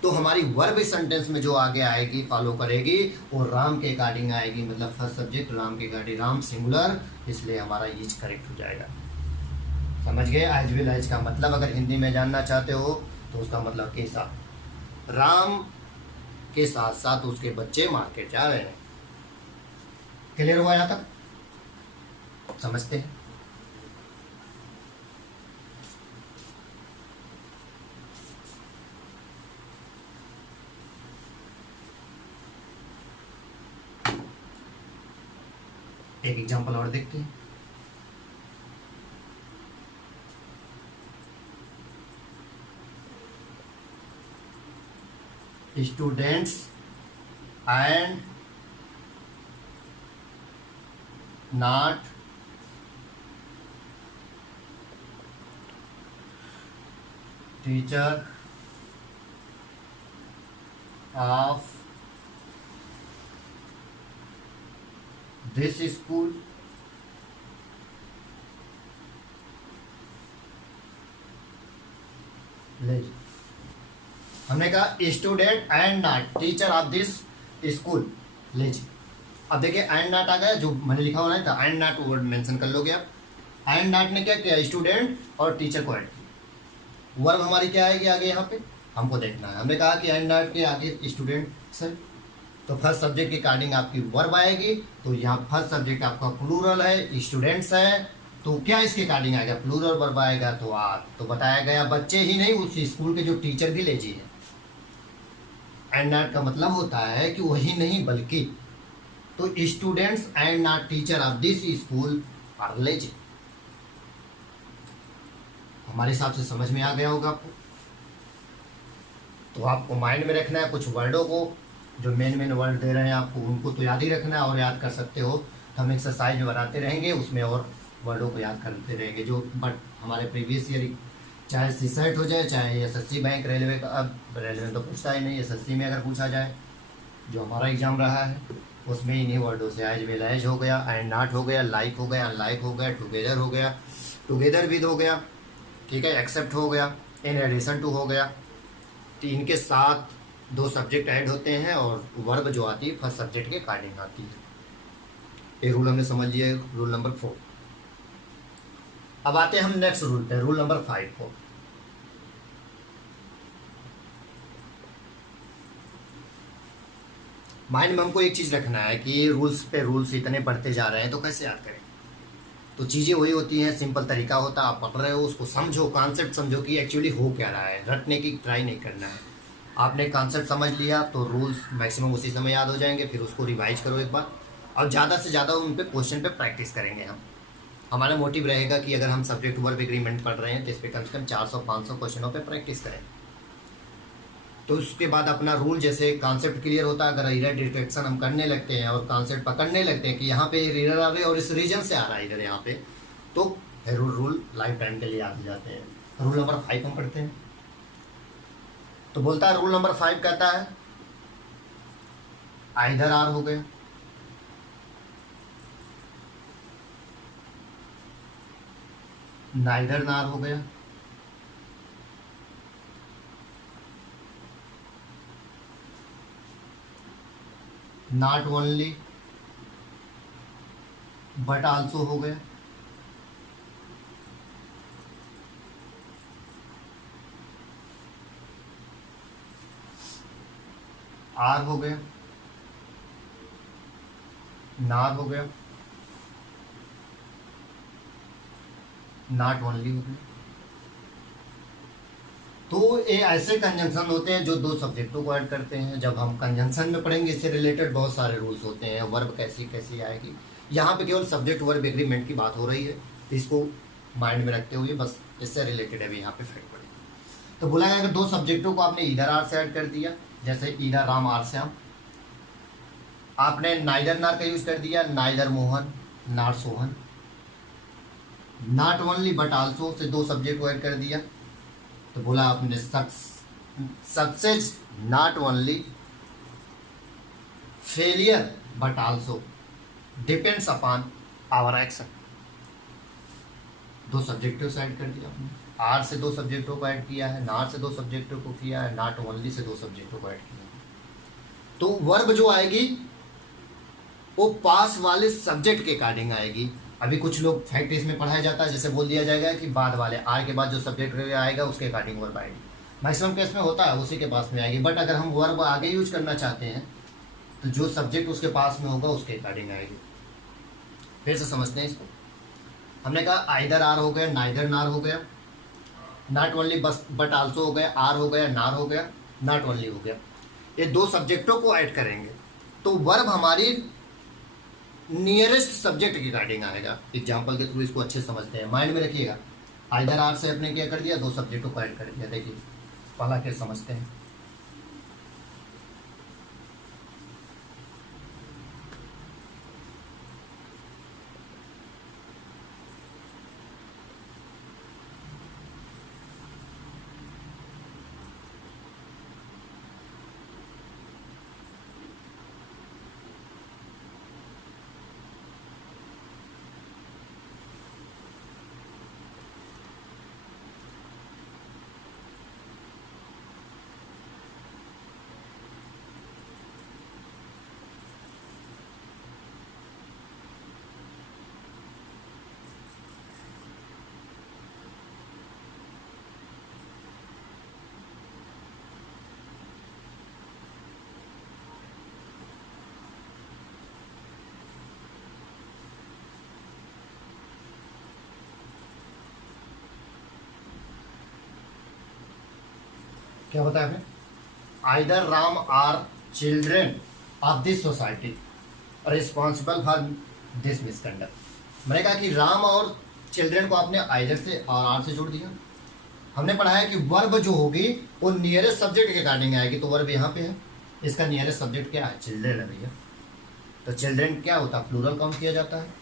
तो हमारी वर्ब इस सेंटेंस में जो आगे आएगी फॉलो करेगी वो राम के अकॉर्डिंग आएगी। मतलब फर्स्ट सब्जेक्ट राम के अकॉर्डिंग, राम सिंगुलर, इसलिए हमारा इज करेक्ट हो जाएगा। समझ गए? एज वेल एज का मतलब अगर हिंदी में जानना चाहते हो तो उसका मतलब के साथ, राम के साथ साथ उसके बच्चे मार्केट जा रहे हैं। क्लियर हुआ यहाँ तक? समझते हैं। एक एग्जांपल और देखते हैं। Students and not teacher of this school ले, हमने कहा student and not teacher of this school, लीजिए। अब देखिए एंड नॉट आ गया, जो मैंने लिखा हुआ नहीं था, एंड नॉट वर्ड मेंशन कर लोगे आप। एंड नॉट ने क्या किया? स्टूडेंट और टीचर को ऐड किया। वर्ब हमारी क्या आएगी आगे? यहाँ पे हमको देखना है। हमने कहा कि एंड नॉट के आगे स्टूडेंट्स है, तो फर्स्ट सब्जेक्ट के अकॉर्डिंग आपकी वर्ब आएगी। तो यहाँ फर्स्ट सब्जेक्ट आपका प्लूरल है, स्टूडेंट्स है, तो क्या इसके अकॉर्डिंग आएगा, प्लूरल वर्ब आएगा तो आर। तो बताया गया बच्चे ही नहीं, उस स्कूल के जो टीचर भी लेजी है। एंड नॉट का मतलब होता है कि वही नहीं बल्कि, तो students and not teacher of this school are lazy. हमारे हिसाब से समझ में आ गया होगा आपको। तो आपको माइंड में रखना है कुछ वर्डों को, जो मेन मेन वर्ड दे रहे हैं आपको उनको तो याद ही रखना है, और याद कर सकते हो तो हम एक्सरसाइज में बनाते रहेंगे, उसमें और वर्डों को याद करते रहेंगे। जो बट हमारे प्रीवियस ईयर, चाहे सीसेट हो जाए, चाहे एसएससी बैंक, रेलवे का, अब रेलवे में तो पूछता ही नहीं, एसएससी में अगर पूछा जाए जो हमारा एग्जाम रहा है उसमें इन्हीं वर्डों से एज वेल एज हो गया, एंड नॉट हो गया, लाइक हो गया, अनलाइक हो गया, टुगेदर हो गया, टुगेदर विद हो गया, ठीक है, एक्सेप्ट हो गया, इन एडिशन टू हो गया। तो इनके साथ दो सब्जेक्ट ऐड होते हैं और वर्ब जो आती है फर्स्ट सब्जेक्ट के अकॉर्डिंग आती है। ये रूल हमने समझ लिया, रूल नंबर 4। अब आते हैं हम नेक्स्ट रूल पे, रूल नंबर 5 को। माइंड में हमको एक चीज रखना है कि ये रूल्स पे रूल्स इतने बढ़ते जा रहे हैं तो कैसे याद करें। तो चीज़ें वही होती हैं, सिंपल तरीका होता है, आप पढ़ रहे हो उसको समझो, कॉन्सेप्ट समझो कि एक्चुअली हो क्या रहा है, रटने की ट्राई नहीं करना है। आपने कॉन्सेप्ट समझ लिया तो रूल्स मैक्सिमम उसी समय याद हो जाएंगे, फिर उसको रिवाइज करो एक बार, और ज़्यादा से ज़्यादा उन पे क्वेश्चन पे प्रैक्टिस करेंगे हम। हमारा मोटिव रहेगा कि अगर हम सब्जेक्ट वर्ब एग्रीमेंट पढ़ रहे हैं तो इस पर कम से कम 400-500 क्वेश्चनों पर प्रैक्टिस करें। तो उसके बाद अपना रूल, जैसे कॉन्सेप्ट क्लियर होता है, अगर एरर डिटेक्शन हम करने लगते हैं और कॉन्सेप्ट पकड़ने लगते हैं कि यहाँ पे एरर आ रहे हैं और इस रीजन से आ रहा है इधर यहाँ पे, तो रूल लाइफ टाइम के लिए याद हो जाते हैं। रूल नंबर 5 हम पढ़ते हैं। तो बोलता है रूल नंबर 5 कहता है आइदर आर हो गया, नाइदर नार हो गया, नॉट ओनली बट आल्सो हो गया, आर हो गया, नार हो गया, नॉट ओनली हो गया। तो ये ऐसे कंजंक्शन होते हैं जो दो सब्जेक्टों को ऐड करते हैं। जब हम कंजंक्शन में पढ़ेंगे इससे रिलेटेड बहुत सारे रूल्स होते हैं, वर्ब कैसी कैसी आएगी। यहाँ पे केवल सब्जेक्ट वर्ब एग्रीमेंट की बात हो रही है, तो इसको माइंड में रखते हुए बस इससे रिलेटेड अभी यहाँ पे फैक्ट पड़ेगा। तो बोला गया कि दो सब्जेक्टों को आपने इधर आर से ऐड कर दिया, जैसे इधर राम आर श्याम। आपने नाइदर नार का यूज कर दिया, नाइदर मोहन नार Sohan. Not only but also से दो सब्जेक्ट को ऐड कर दिया, तो बोला आपने success not only failure but also depends upon our action. दो सब्जेक्टिव से ऐड कर दिया आपने, आर से दो सब्जेक्टों को ऐड किया है, नार से दो सब्जेक्टों को किया है, नॉट ओनली से दो सब्जेक्टों को ऐड किया है। तो वर्ब जो आएगी वो पास वाले सब्जेक्ट के अकॉर्डिंग आएगी। अभी कुछ लोग फैक्ट इसमें पढ़ाया जाता है, जैसे बोल दिया जाएगा कि बाद वाले आर के बाद जो सब्जेक्ट आएगा उसके अकॉर्डिंग वर्ब आएगी। मैक्सिमम केस में होता है उसी के पास में आएगी, बट अगर हम वर्ब आगे यूज करना चाहते हैं तो जो सब्जेक्ट उसके पास में होगा उसके अकॉर्डिंग आएगी। फिर से समझते हैं इसको। हमने कहा आइदर आर हो गया, नाइदर नार हो गया, नॉट ओनली बस बट आल्सो हो गया, आर हो गया, नार हो गया, नॉट ओनली हो गया। ये दो सब्जेक्टों को ऐड करेंगे तो वर्ब हमारी नियरेस्ट सब्जेक्ट की अकॉर्डिंग आएगा। एग्जाम्पल के थ्रू इसको अच्छे समझते हैं, माइंड में रखिएगा। आइदर आर से अपने क्या कर दिया, दो सब्जेक्टों को ऐड कर दिया। देखिए पहला केस समझते हैं। क्या बताया आपने? Either Ram or children of this society responsible for this misconduct. मैंने कहा कि राम और चिल्ड्रेन को आपने आइदर से और आर से जोड़ दिया। हमने पढ़ा है कि वर्ब जो होगी वो नियरेस्ट सब्जेक्ट के अकॉर्डिंग आएगी, तो वर्ब यहाँ पे है, इसका नियरेस्ट सब्जेक्ट क्या है? चिल्ड्रेन है भैया। तो चिल्ड्रेन क्या होता है? प्लूरल काउंट किया जाता है।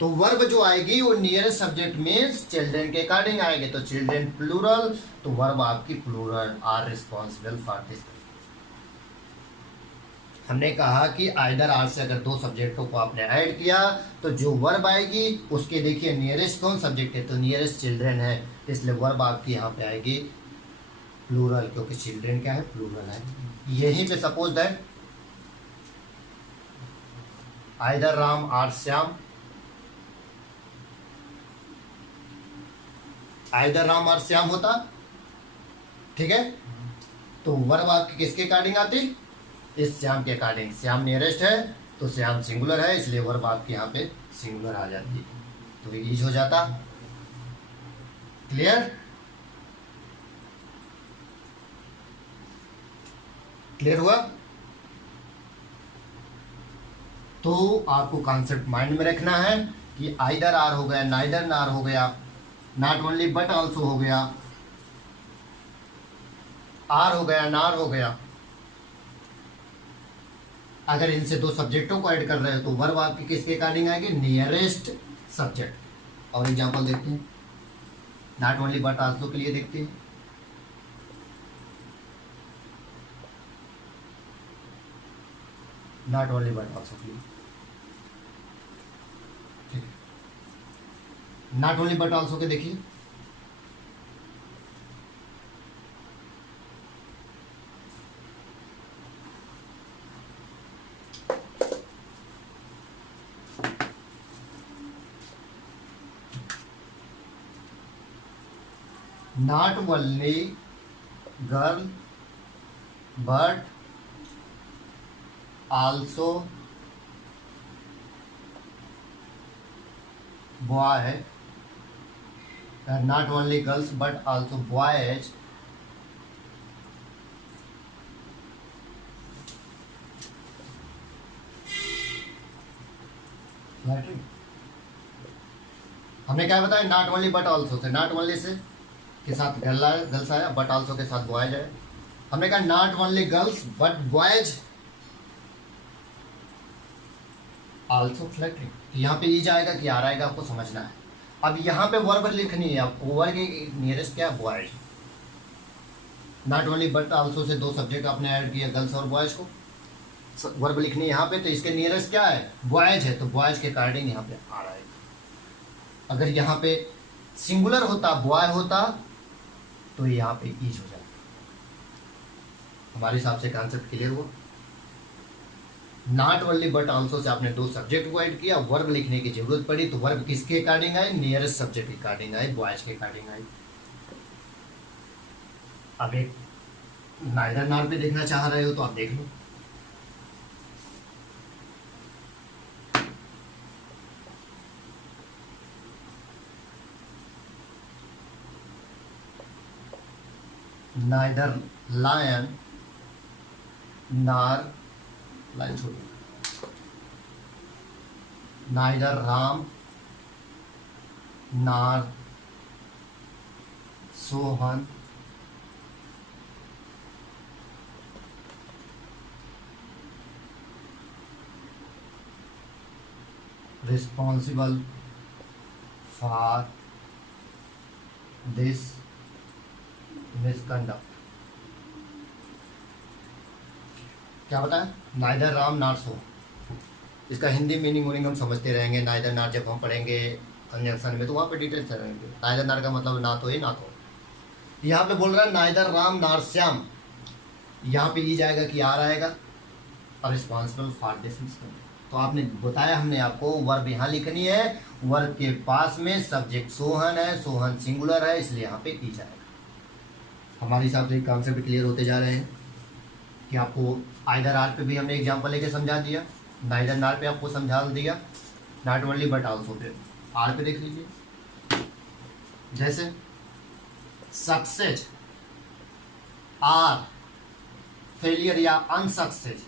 तो वर्ब जो आएगी वो नियरेस्ट सब्जेक्ट मीन्स चिल्ड्रेन के अकॉर्डिंग आएगी, तो चिल्ड्रेन प्लूरल, तो वर्ब आपकी plural are responsible for this. हमने कहा कि आइदर आर से अगर दो सब्जेक्टों को आपने ऐड किया तो जो वर्ब आएगी उसके देखिए नियरेस्ट कौन सब्जेक्ट है? तो नियरेस्ट चिल्ड्रेन है, इसलिए वर्ब आपकी यहाँ पे आएगी प्लूरल, क्योंकि चिल्ड्रेन क्या है? प्लूरल है। यहीं पे suppose that either Ram or Shyam, either Ram or Shyam होता, ठीक है, तो वर्ब आपकी किसके अकॉर्डिंग आती? इस श्याम के अकॉर्डिंग। श्याम नियरेस्ट है तो श्याम सिंगुलर है, इसलिए वर्ब आपके यहाँ पे सिंगुलर आ जाती है, तो ईज हो जाता। क्लियर? क्लियर हुआ? तो आपको कॉन्सेप्ट माइंड में रखना है कि आइदर आर हो गया, नाइदर नार हो गया, नॉट ओनली बट आल्सो हो गया, आर हो गया, नार हो गया। अगर इनसे दो सब्जेक्टों को ऐड कर रहे हो तो वर्ब आपकी किसके अकॉर्डिंग आएगी? Nearest subject. और एग्जांपल देखते हैं, नॉट ओनली बट आल्सो के लिए देखते हैं। नॉट ओनली बट आल्सो के लिए, ठीक है, नॉट ओनली बट आल्सो के देखिए, not only girl but also boy, not only girls but also boys हमने क्या बताया? Not only but also say, not only say के साथ गर्ल्स आया, बट ऑल्सो के साथ बॉयज आया। हमने कहा not only girls but boys also flattering, यहाँ पे ये जाएगा कि आ रहेगा, आपको समझना है। अब यहाँ पे वर्ब लिखनी है आपको, वर्ब के नियरेस्ट क्या है? Boys. Not only but also say दो सब्जेक्ट आपने ऐड किया, गर्ल्स और बॉयज को, वर्ब लिखनी है यहाँ पे, तो इसके नियरेस्ट क्या है? बॉयज है, तो बॉयज के अकॉर्डिंग यहाँ पे आ रहा है। अगर यहाँ पे सिंगुलर होता, बॉय होता, तो यहाँ पे ईज हो जाता। हमारे हिसाब से कॉन्सेप्ट क्लियर हुआ। Not only but also say आपने दो सब्जेक्ट को ऐड किया, वर्ब लिखने की जरूरत पड़ी, तो वर्ब किसके अकॉर्डिंग आए? नियरेस्ट सब्जेक्ट के अकॉर्डिंग आए, बॉयज के अकॉर्डिंग आए। अब एक नाइदर नार पे देखना चाह रहे हो तो आप देख लो। Neither lion nor लाइन छोड़ो, neither Ram nor Sohan responsible for this misconduct. क्या बताया? नाइदर राम नार सो, इसका हिंदी मीनिंग हम समझते रहेंगे। नाइदर नार जब हम पढ़ेंगे कंजंक्शन में तो वहाँ पे डिटेल्स रहेंगे। नाइदर नार का मतलब ना तो ये ना तो, यहाँ पे बोल रहा है नाइदर राम नार श्याम, यहाँ पे ये जाएगा कि आ रहेगा और रिस्पॉन्सिबल फॉर दिस मिसकंडक्ट। तो आपने बताया, हमने आपको वर्ब यहाँ लिखनी है, वर्ब के पास में सब्जेक्ट सोहन है, सोहन सिंगुलर है, इसलिए यहाँ पे की जाएगा। हमारे हिसाब से कॉन्सेप्ट क्लियर होते जा रहे हैं कि आपको आइदर आर पे भी हमने एग्जांपल लेके समझा दिया, नाइदर नार पे आपको समझा दिया, नॉट ओनली बट आल्सो पे आर पे देख लीजिए। जैसे सक्सेस आर फेलियर या अनसक्सेस,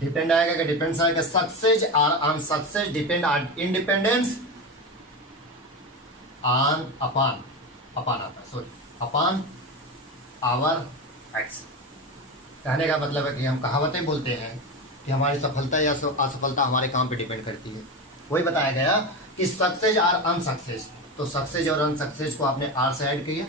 डिपेंड आएगा कि डिपेंड्स आएगा, सक्सेस और unsuccess depend on independence on upon, upon आता सॉरी अपॉन आवर एक्शन। कहने का मतलब है कि हम कहावतें बोलते हैं कि हमारी सफलता या असफलता हमारे काम पे डिपेंड करती है। वही बताया गया कि सक्सेस और अनसक्सेस, तो सक्सेस और अनसक्सेस को आपने आर से ऐड किया,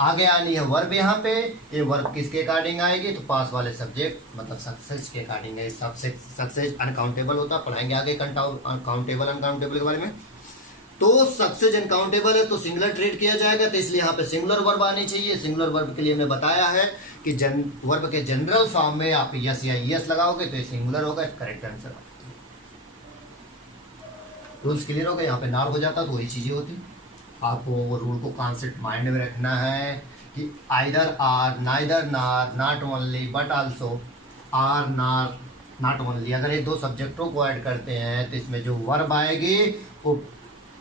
आगे आनी है वर्ब यहाँ पे, ये वर्ब किसके अकॉर्डिंग आएगी, तो पास वाले सब्जेक्ट मतलब सक्सेस के अकॉर्डिंग है। सक्सेस अनकाउंटेबल होता है, पढ़ाएंगे आगे काउंटेबल अनकाउंटेबल के बारे में। तो सक्सेस अनकाउंटेबल है तो सिंगुलर ट्रीट किया जाएगा, तो इसलिए यहाँ पे सिंगुलर वर्ब आनी चाहिए। सिंगुलर वर्ब के लिए हमने बताया है कि वर्ब के जनरल फॉर्म में आप यस या यस लगाओगे तो ये सिंगुलर होगा, करेक्ट आंसर। रूल्स क्लियर हो गए, यहाँ पे नार हो जाता तो वही चीजें होती। आपको वो रूल को कॉन्सेप्ट माइंड में रखना है कि either or, neither nor, not only but also, or nor not only. अगर ये दो सब्जेक्टों को ऐड करते हैं तो इसमें जो वर्ब आएगी वो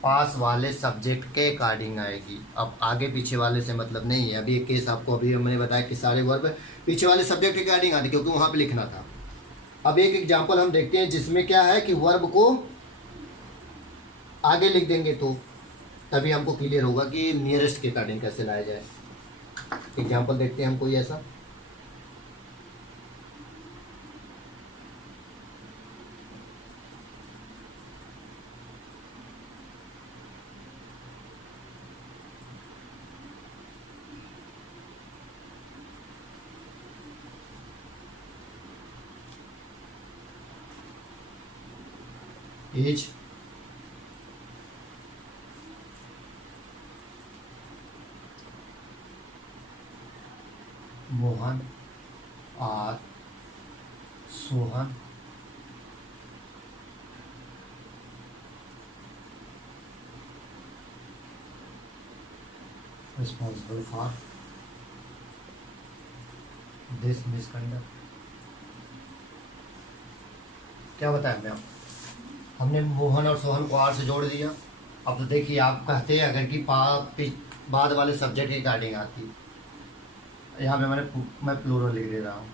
पास वाले सब्जेक्ट के अकॉर्डिंग आएगी। अब आगे पीछे वाले से मतलब नहीं है। अभी एक केस आपको अभी मैंने बताया कि सारे वर्ब पीछे वाले सब्जेक्ट के अकॉर्डिंग आते क्योंकि वहाँ पे लिखना था। अब एक एग्जाम्पल हम देखते हैं जिसमें क्या है कि वर्ब को आगे लिख देंगे तो तभी हमको क्लियर होगा कि नियरेस्ट के अकॉर्डिंग कैसे लाया जाए। एग्जाम्पल देखते हैं हम कोई ऐसा। एज मोहन और Sohan responsible for this misconduct। क्या बताया हमने मोहन और सोहन को आर से जोड़ दिया। अब तो देखिए आप कहते हैं अगर कि बाद वाले सब्जेक्ट की गार्डिंग आती, यहाँ पे मैं प्लूरल लिख दे रहा हूँ।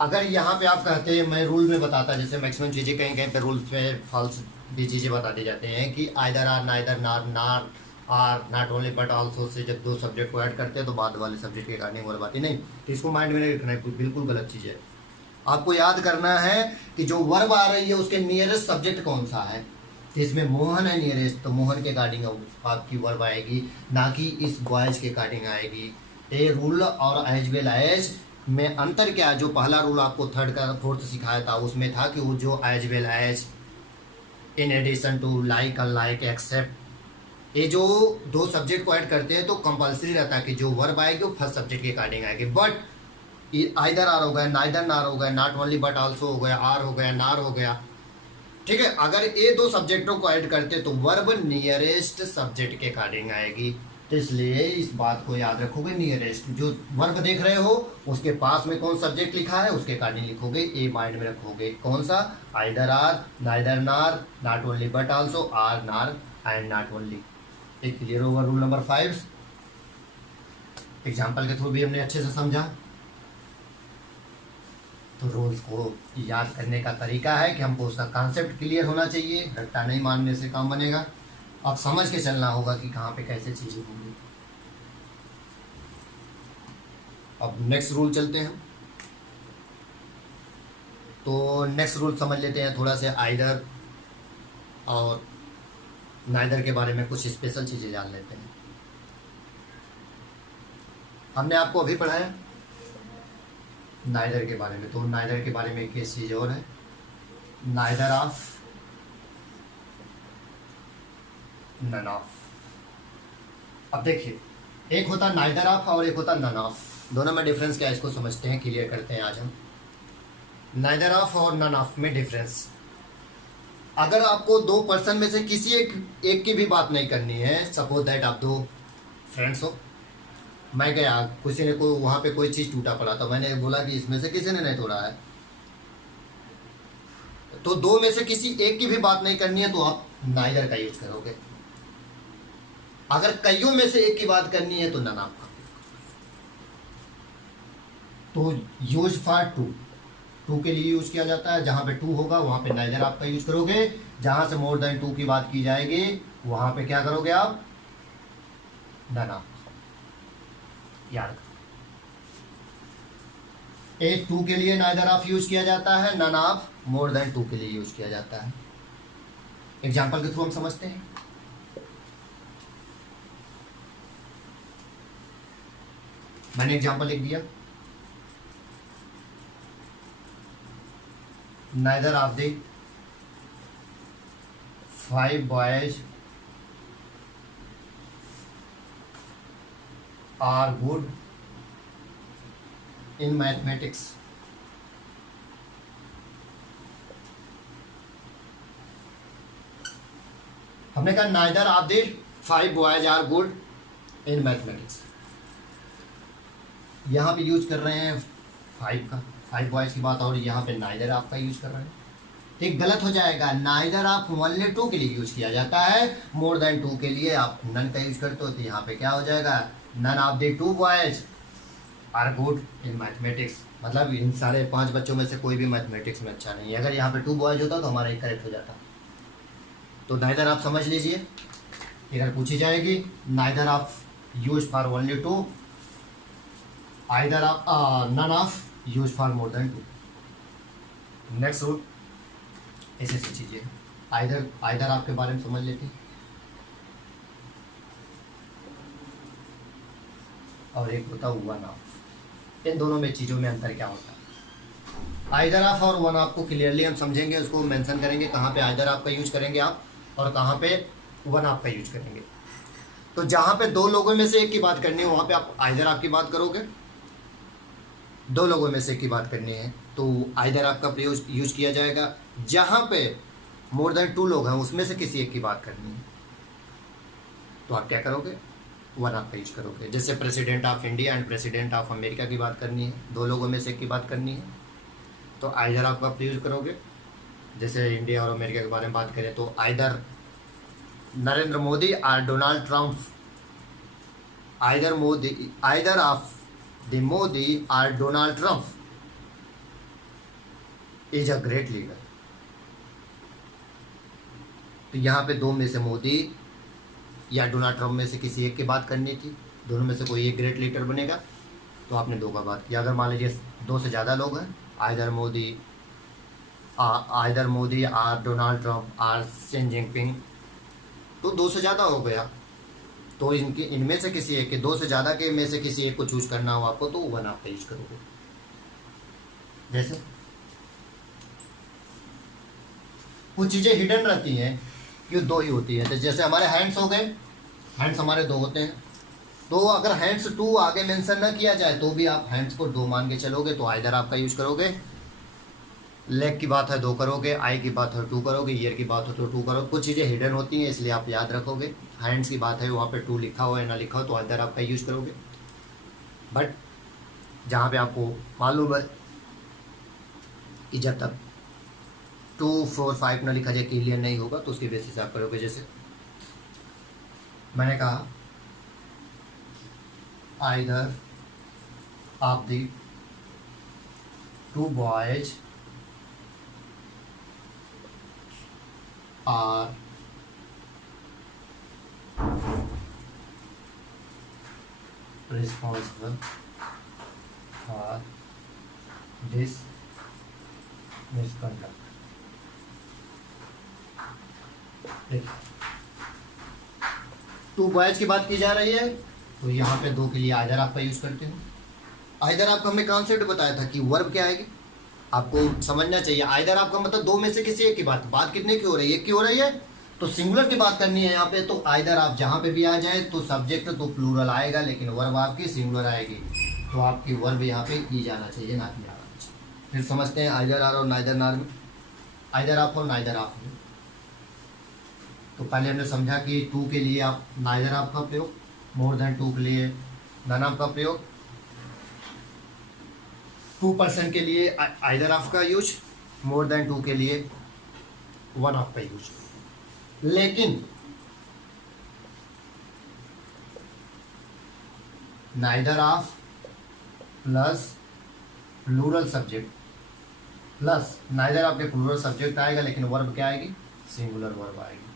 अगर यहाँ पे आप कहते हैं मैं रूल में बताता, जैसे मैक्सिमम चीज़ें कहीं कहीं पे रूल्स में फॉल्स भी चीज़ें बताते जाते हैं कि either or, neither nor, nor or, not only but also से जब दो सब्जेक्ट को ऐड करते हैं तो बाद वाले सब्जेक्ट के अकॉर्डिंग वो बात ही नहीं, तो इसको माइंड में नहीं रखना है, बिल्कुल गलत चीज़ है। आपको याद करना है कि जो वर्ब आ रही है उसके नियरेस्ट सब्जेक्ट कौन सा है, तो इसमें मोहन है नियरेस्ट, तो मोहन के अकॉर्डिंग आपकी वर्ब आएगी, ना कि इस बॉयज के अकॉर्डिंग आएगी। ए रूल और एज वेल एज में अंतर क्या है, जो पहला रूल आपको थर्ड का फोर्थ सिखाया था उसमें था कि वो जो as well as, in addition to, like unlike, except, ये जो दो सब्जेक्ट को ऐड करते हैं तो कंपलसरी रहता है कि जो वर्ब आएगी वो फर्स्ट सब्जेक्ट के अकॉर्डिंग आएगी। बट आइदर आर हो गया, नाइदर नार हो गया, नॉट ओनली बट आल्सो हो गया, आर हो गया, नार हो गया, ठीक है। अगर ये दो सब्जेक्टों को ऐड करते तो वर्ब नियरेस्ट सब्जेक्ट के अकॉर्डिंग आएगी, तो इसलिए इस बात को याद रखोगे। नियरेस्ट जो वर्ब देख रहे हो उसके पास में कौन सब्जेक्ट लिखा है उसके अकॉर्डिंग लिखोगे, ये माइंड में रखोगे। कौन सा, either or, neither nor, not only but also, or, nor and not only. एक क्लियर होगा रूल नंबर 5। एग्जाम्पल के थ्रू भी हमने अच्छे से समझा। तो रूल्स को याद करने का तरीका है कि हमको उसका कॉन्सेप्ट क्लियर होना चाहिए, रट्टा नहीं मानने से काम बनेगा। अब समझ के चलना होगा कि कहाँ पे कैसे चीजें होंगी। अब नेक्स्ट रूल चलते हैं। तो नेक्स्ट रूल समझ लेते हैं थोड़ा से, आइदर और नाइदर के बारे में कुछ स्पेशल चीजें जान लेते हैं। हमने आपको अभी पढ़ाया नाइदर के बारे में, तो नाइदर के बारे में एक चीज और है, नाइदर ऑफ, नन ऑफ। अब देखिए एक होता नाइदर ऑफ और एक होता नन ऑफ, दोनों में डिफरेंस क्या है इसको समझते हैं, क्लियर करते हैं आज हम। नाइदर ऑफ और नन ऑफ में डिफरेंस, अगर आपको दो पर्सन में से किसी एक की भी बात नहीं करनी है, सपोज दैट आप दो फ्रेंड्स हो, मैं गया, किसी ने को वहाँ पे कोई चीज़ टूटा पड़ा, तो मैंने बोला कि इसमें से किसी ने नहीं तोड़ा है, तो दो में से किसी एक की भी बात नहीं करनी है तो आप नाइदर का यूज करोगे। अगर कईयों में से एक की बात करनी है तो नन आपका। तो यूज फॉर टू, टू के लिए यूज किया जाता है, जहां पे टू होगा वहां पे नाइदर आपका यूज करोगे। जहां से मोर देन टू की बात की जाएगी वहां पे क्या करोगे आप, नन आपका। याद रखो, एक टू के लिए नाइदर ऑफ यूज किया जाता है, none of more than two के लिए यूज किया जाता है। एग्जाम्पल के थ्रू हम समझते हैं। मैंने एग्जाम्पल लिख दिया, neither of the 5 boys are good in mathematics. हमने कहा neither of the 5 boys are good in mathematics. यहाँ पे यूज कर रहे हैं 5 बॉयज की बात, और यहाँ पे नाइदर ऑफ का यूज कर रहे हैं। ठीक गलत हो जाएगा, नाइदर ऑफ ओनली टू के लिए यूज किया जाता है, मोर देन टू के लिए आप नन का यूज करते हो, तो यहाँ पे क्या हो जाएगा, none of the 2 boys are good in mathematics. मतलब इन सारे 5 बच्चों में से कोई भी मैथमेटिक्स में अच्छा नहीं है। अगर यहाँ पे 2 बॉयज होता तो हमारा एक करेक्ट हो जाता। तो नाइदर आप समझ लीजिए, इधर पूछी जाएगी neither of use for only two, either of none of use for more than two. Next rule ऐसे चीजें, आइदर आपके बारे में समझ लेते हैं, और एक होता है वन ऑफ। इन दोनों में चीज़ों में अंतर क्या होता है, आइदर ऑफ और वन ऑफ को क्लियरली हम समझेंगे, उसको मेंशन करेंगे कहाँ पे आइदर ऑफ का यूज करेंगे आप और कहाँ पे वन ऑफ का यूज करेंगे। तो जहाँ पे दो लोगों में से एक की बात करनी है वहाँ पे आप आइदर ऑफ की बात करोगे, दो लोगों में से एक की बात करनी है तो आइदर ऑफ का प्रयोग यूज किया जाएगा। जहाँ पे मोर देन 2 लोग हैं उसमें से किसी एक की बात करनी है तो आप क्या करोगे, वन ऑफ का यूज करोगे। जैसे president of India and president of America की बात करनी है, दो लोगों में से एक की बात करनी है तो आइदर ऑफ का प्रयोग करोगे। जैसे इंडिया और अमेरिका के बारे में बात करें तो आइदर नरेंद्र मोदी और Donald Trump, either of the Modi और Donald Trump is a great leader. तो यहाँ पे दो में से मोदी या डोनाल्ड ट्रंप में से किसी एक की बात करनी थी, दोनों में से कोई एक ग्रेट लीडर बनेगा तो आपने दो का बात किया। अगर मान लीजिए दो से ज़्यादा लोग हैं, either Modi or Donald Trump or Xi Jinping, तो दो से ज़्यादा हो गया, तो इनमें से किसी एक के, दो से ज़्यादा के में से किसी एक को चूज करना हो आपको तो वन आप यूज करोगे। जैसे कुछ चीज़ें हिडन रहती हैं, ये दो ही होती है। तो जैसे हमारे हैंड्स हो गए, हैंड्स हमारे दो होते हैं, तो अगर हैंड्स 2 आगे मेंशन ना किया जाए तो भी आप हैंड्स को 2 मान के चलोगे तो आइदर आपका यूज करोगे। लेग की बात है 2 करोगे, आई की बात है 2 करोगे, ईयर की बात हो तो 2 करोगे। कुछ चीज़ें हिडन होती हैं इसलिए आप याद रखोगे। हैंड्स की बात है वहाँ पे 2 लिखा हो या ना लिखा हो तो आइदर आपका यूज करोगे। बट जहाँ पे आपको मालूम है कि जब तक 2, 4, 5 ना लिखा जाए क्लियर नहीं होगा तो उसके बेसिस से आप करोगे। जैसे मैंने कहा either of the 2 boys are responsible for this misconduct। देखिए 2 बॉयज की बात की जा रही है तो यहाँ पे 2 के लिए आइदर आपका यूज करते हो। आइदर आपका हमने कॉन्सेप्ट बताया था कि वर्ब क्या आएगी, आपको समझना चाहिए। आइदर आपका मतलब 2 में से किसी एक की बात कितने की हो रही है, एक की हो रही है, तो सिंगुलर की बात करनी है यहाँ पे। तो आइदर आप जहाँ पे भी आ जाए तो सब्जेक्ट तो प्लूरल आएगा लेकिन वर्ब आपकी सिंगुलर आएगी, तो आपकी वर्ब यहाँ पे की जाना चाहिए ना कि आना चाहिए। फिर समझते हैं आइदर आर और नाइदर नार में, आइदर आप और नाइदर आप में। तो पहले हमने समझा कि 2 के लिए आप नाइदर आप का प्रयोग, मोर देन 2 के लिए नन ऑफ का प्रयोग, 2% के लिए आइदर ऑफ का यूज, मोर देन 2 के लिए वन ऑफ का यूज। लेकिन neither of plus plural subject plus neither of के प्लूरल सब्जेक्ट आएगा, लेकिन वर्ब क्या आएगी, सिंगुलर वर्ब आएगी।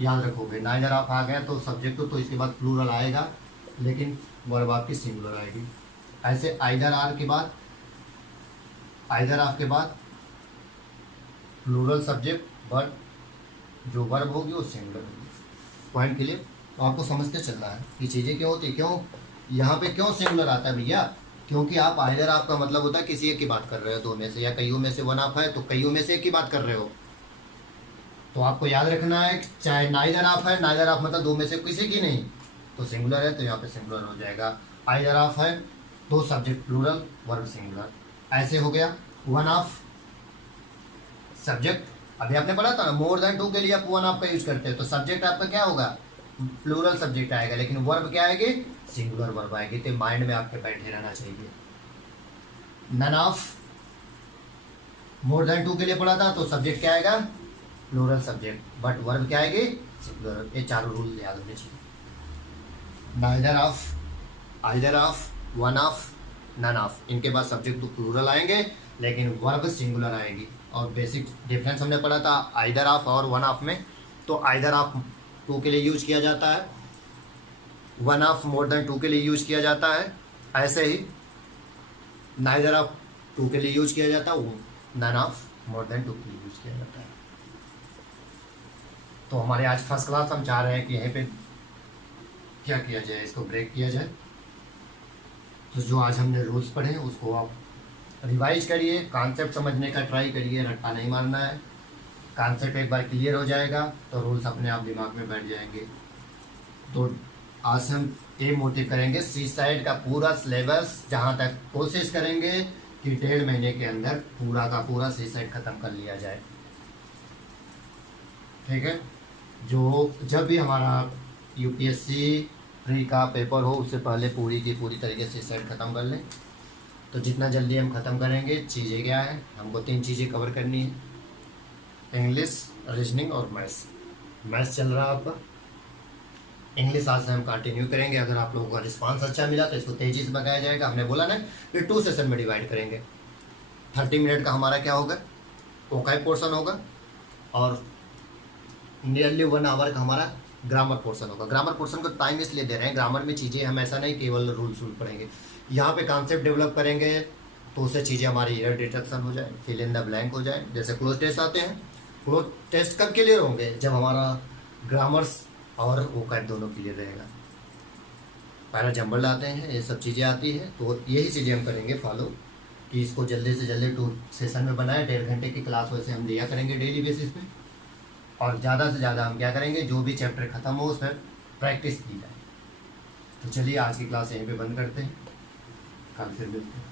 याद रखोगे, नाइदर ऑफ आ गया तो सब्जेक्ट तो इसके बाद प्लूरल आएगा, लेकिन वर्ब आपकी सिंगुलर आएगी। ऐसे आइदर आर के बाद, आइदर ऑफ के बाद प्लूरल सब्जेक्ट, बट जो वर्ब होगी वो सिंगुलर होगी। पॉइंट के लिए तो आपको समझते चलना है कि चीज़ें क्यों होती, क्यों यहाँ पे क्यों सिंगुलर आता है भैया, क्योंकि आप आइदर ऑफ का मतलब होता है किसी एक की बात कर रहे हो, दो में से या कईयों में से वन ऑफ है तो कईयों में से एक की बात कर रहे हो। तो आपको याद रखना है चाहे नाइदर ऑफ है, नाइदर ऑफ मतलब दो में से किसी की नहीं, तो सिंगुलर है तो यहाँ पे सिंगुलर हो जाएगा। आइदर ऑफ है तो सब्जेक्ट प्लूरल, वर्ब सिंगुलर, ऐसे हो गया। वन ऑफ सब्जेक्ट, अभी आपने पढ़ा था ना, मोर देन 2 के लिए आप वन ऑफ का यूज करते हैं, तो सब्जेक्ट आपका क्या होगा, प्लूरल सब्जेक्ट आएगा, लेकिन वर्ब क्या आएगी, सिंगुलर वर्ब आएगी। तो माइंड में आपके बैठे रहना चाहिए। नन ऑफ मोर देन 2 के लिए पढ़ा था, तो सब्जेक्ट क्या आएगा, प्लूरल सब्जेक्ट, बट वर्ब क्या आएगी, सिंगुलर। ये चारों रूल याद होने चाहिए। Neither of, either of, one of, none of, इनके बाद सब्जेक्ट तो प्लूरल आएंगे, लेकिन वर्ब सिंगुलर आएगी। और बेसिक डिफरेंस हमने पढ़ा था आइदर ऑफ और वन ऑफ में, तो आइदर ऑफ 2 के लिए यूज किया जाता है, वन ऑफ मोर देन 2 के लिए यूज किया जाता है। ऐसे ही नाइदर ऑफ 2 के लिए यूज किया जाता है, नन ऑफ मोर देन 2 के लिए यूज किया जाता है। तो हमारे आज फर्स्ट क्लास हम चाह रहे हैं कि यहीं पे क्या किया जाए, इसको ब्रेक किया जाए। तो जो आज हमने रूल्स पढ़े उसको आप रिवाइज करिए, कॉन्सेप्ट समझने का ट्राई करिए, रट्टा नहीं मारना है। कॉन्सेप्ट एक बार क्लियर हो जाएगा तो रूल्स अपने आप दिमाग में बैठ जाएंगे। तो आज से हम ये मोटिव करेंगे, सी साइड का पूरा सिलेबस, जहाँ तक कोशिश करेंगे कि 1.5 महीने के अंदर पूरा का पूरा सी साइड ख़त्म कर लिया जाए। ठीक है, जो जब भी हमारा यूपीएससी प्री का पेपर हो उससे पहले पूरी की पूरी तरीके से सेट ख़त्म कर लें। तो जितना जल्दी हम ख़त्म करेंगे, चीज़ें क्या है, हमको 3 चीज़ें कवर करनी है, इंग्लिश, रीजनिंग और मैथ्स। मैथ्स चल रहा है आपका, इंग्लिश आज से हम कंटिन्यू करेंगे। अगर आप लोगों का रिस्पांस अच्छा मिला तो इसको तेज़ी से बताया जाएगा। हमने बोला ना कि 2 सेशन में डिवाइड करेंगे। 30 मिनट का हमारा क्या होगा, वोकैब पोर्शन होगा, और नियरली 1 आवर का हमारा ग्रामर पोर्शन होगा। ग्रामर पोर्शन को टाइम इसलिए दे रहे हैं, ग्रामर में चीज़ें हम ऐसा नहीं केवल रूल्स पढ़ेंगे, यहाँ पे कॉन्सेप्ट डेवलप करेंगे तो उससे चीज़ें हमारी एरर डिटेक्शन हो जाए, फिल इन द ब्लैंक हो जाए। जैसे क्लोज टेस्ट आते हैं, क्लोज टेस्ट कब क्लियर होंगे, जब हमारा ग्रामर्स और वोकैब दोनों क्लियर रहेगा। पहला जंबल आते हैं, ये सब चीज़ें आती हैं, तो यही चीज़ें हम करेंगे फॉलो कि इसको जल्दी से जल्दी 2 सेशन में बनाए। 1.5 घंटे की क्लास वैसे हम दिया करेंगे डेली बेसिस पे, और ज़्यादा से ज़्यादा हम क्या करेंगे, जो भी चैप्टर ख़त्म हो उस पर प्रैक्टिस की जाए। तो चलिए आज की क्लास यहीं पे बंद करते हैं, कल फिर मिलते हैं।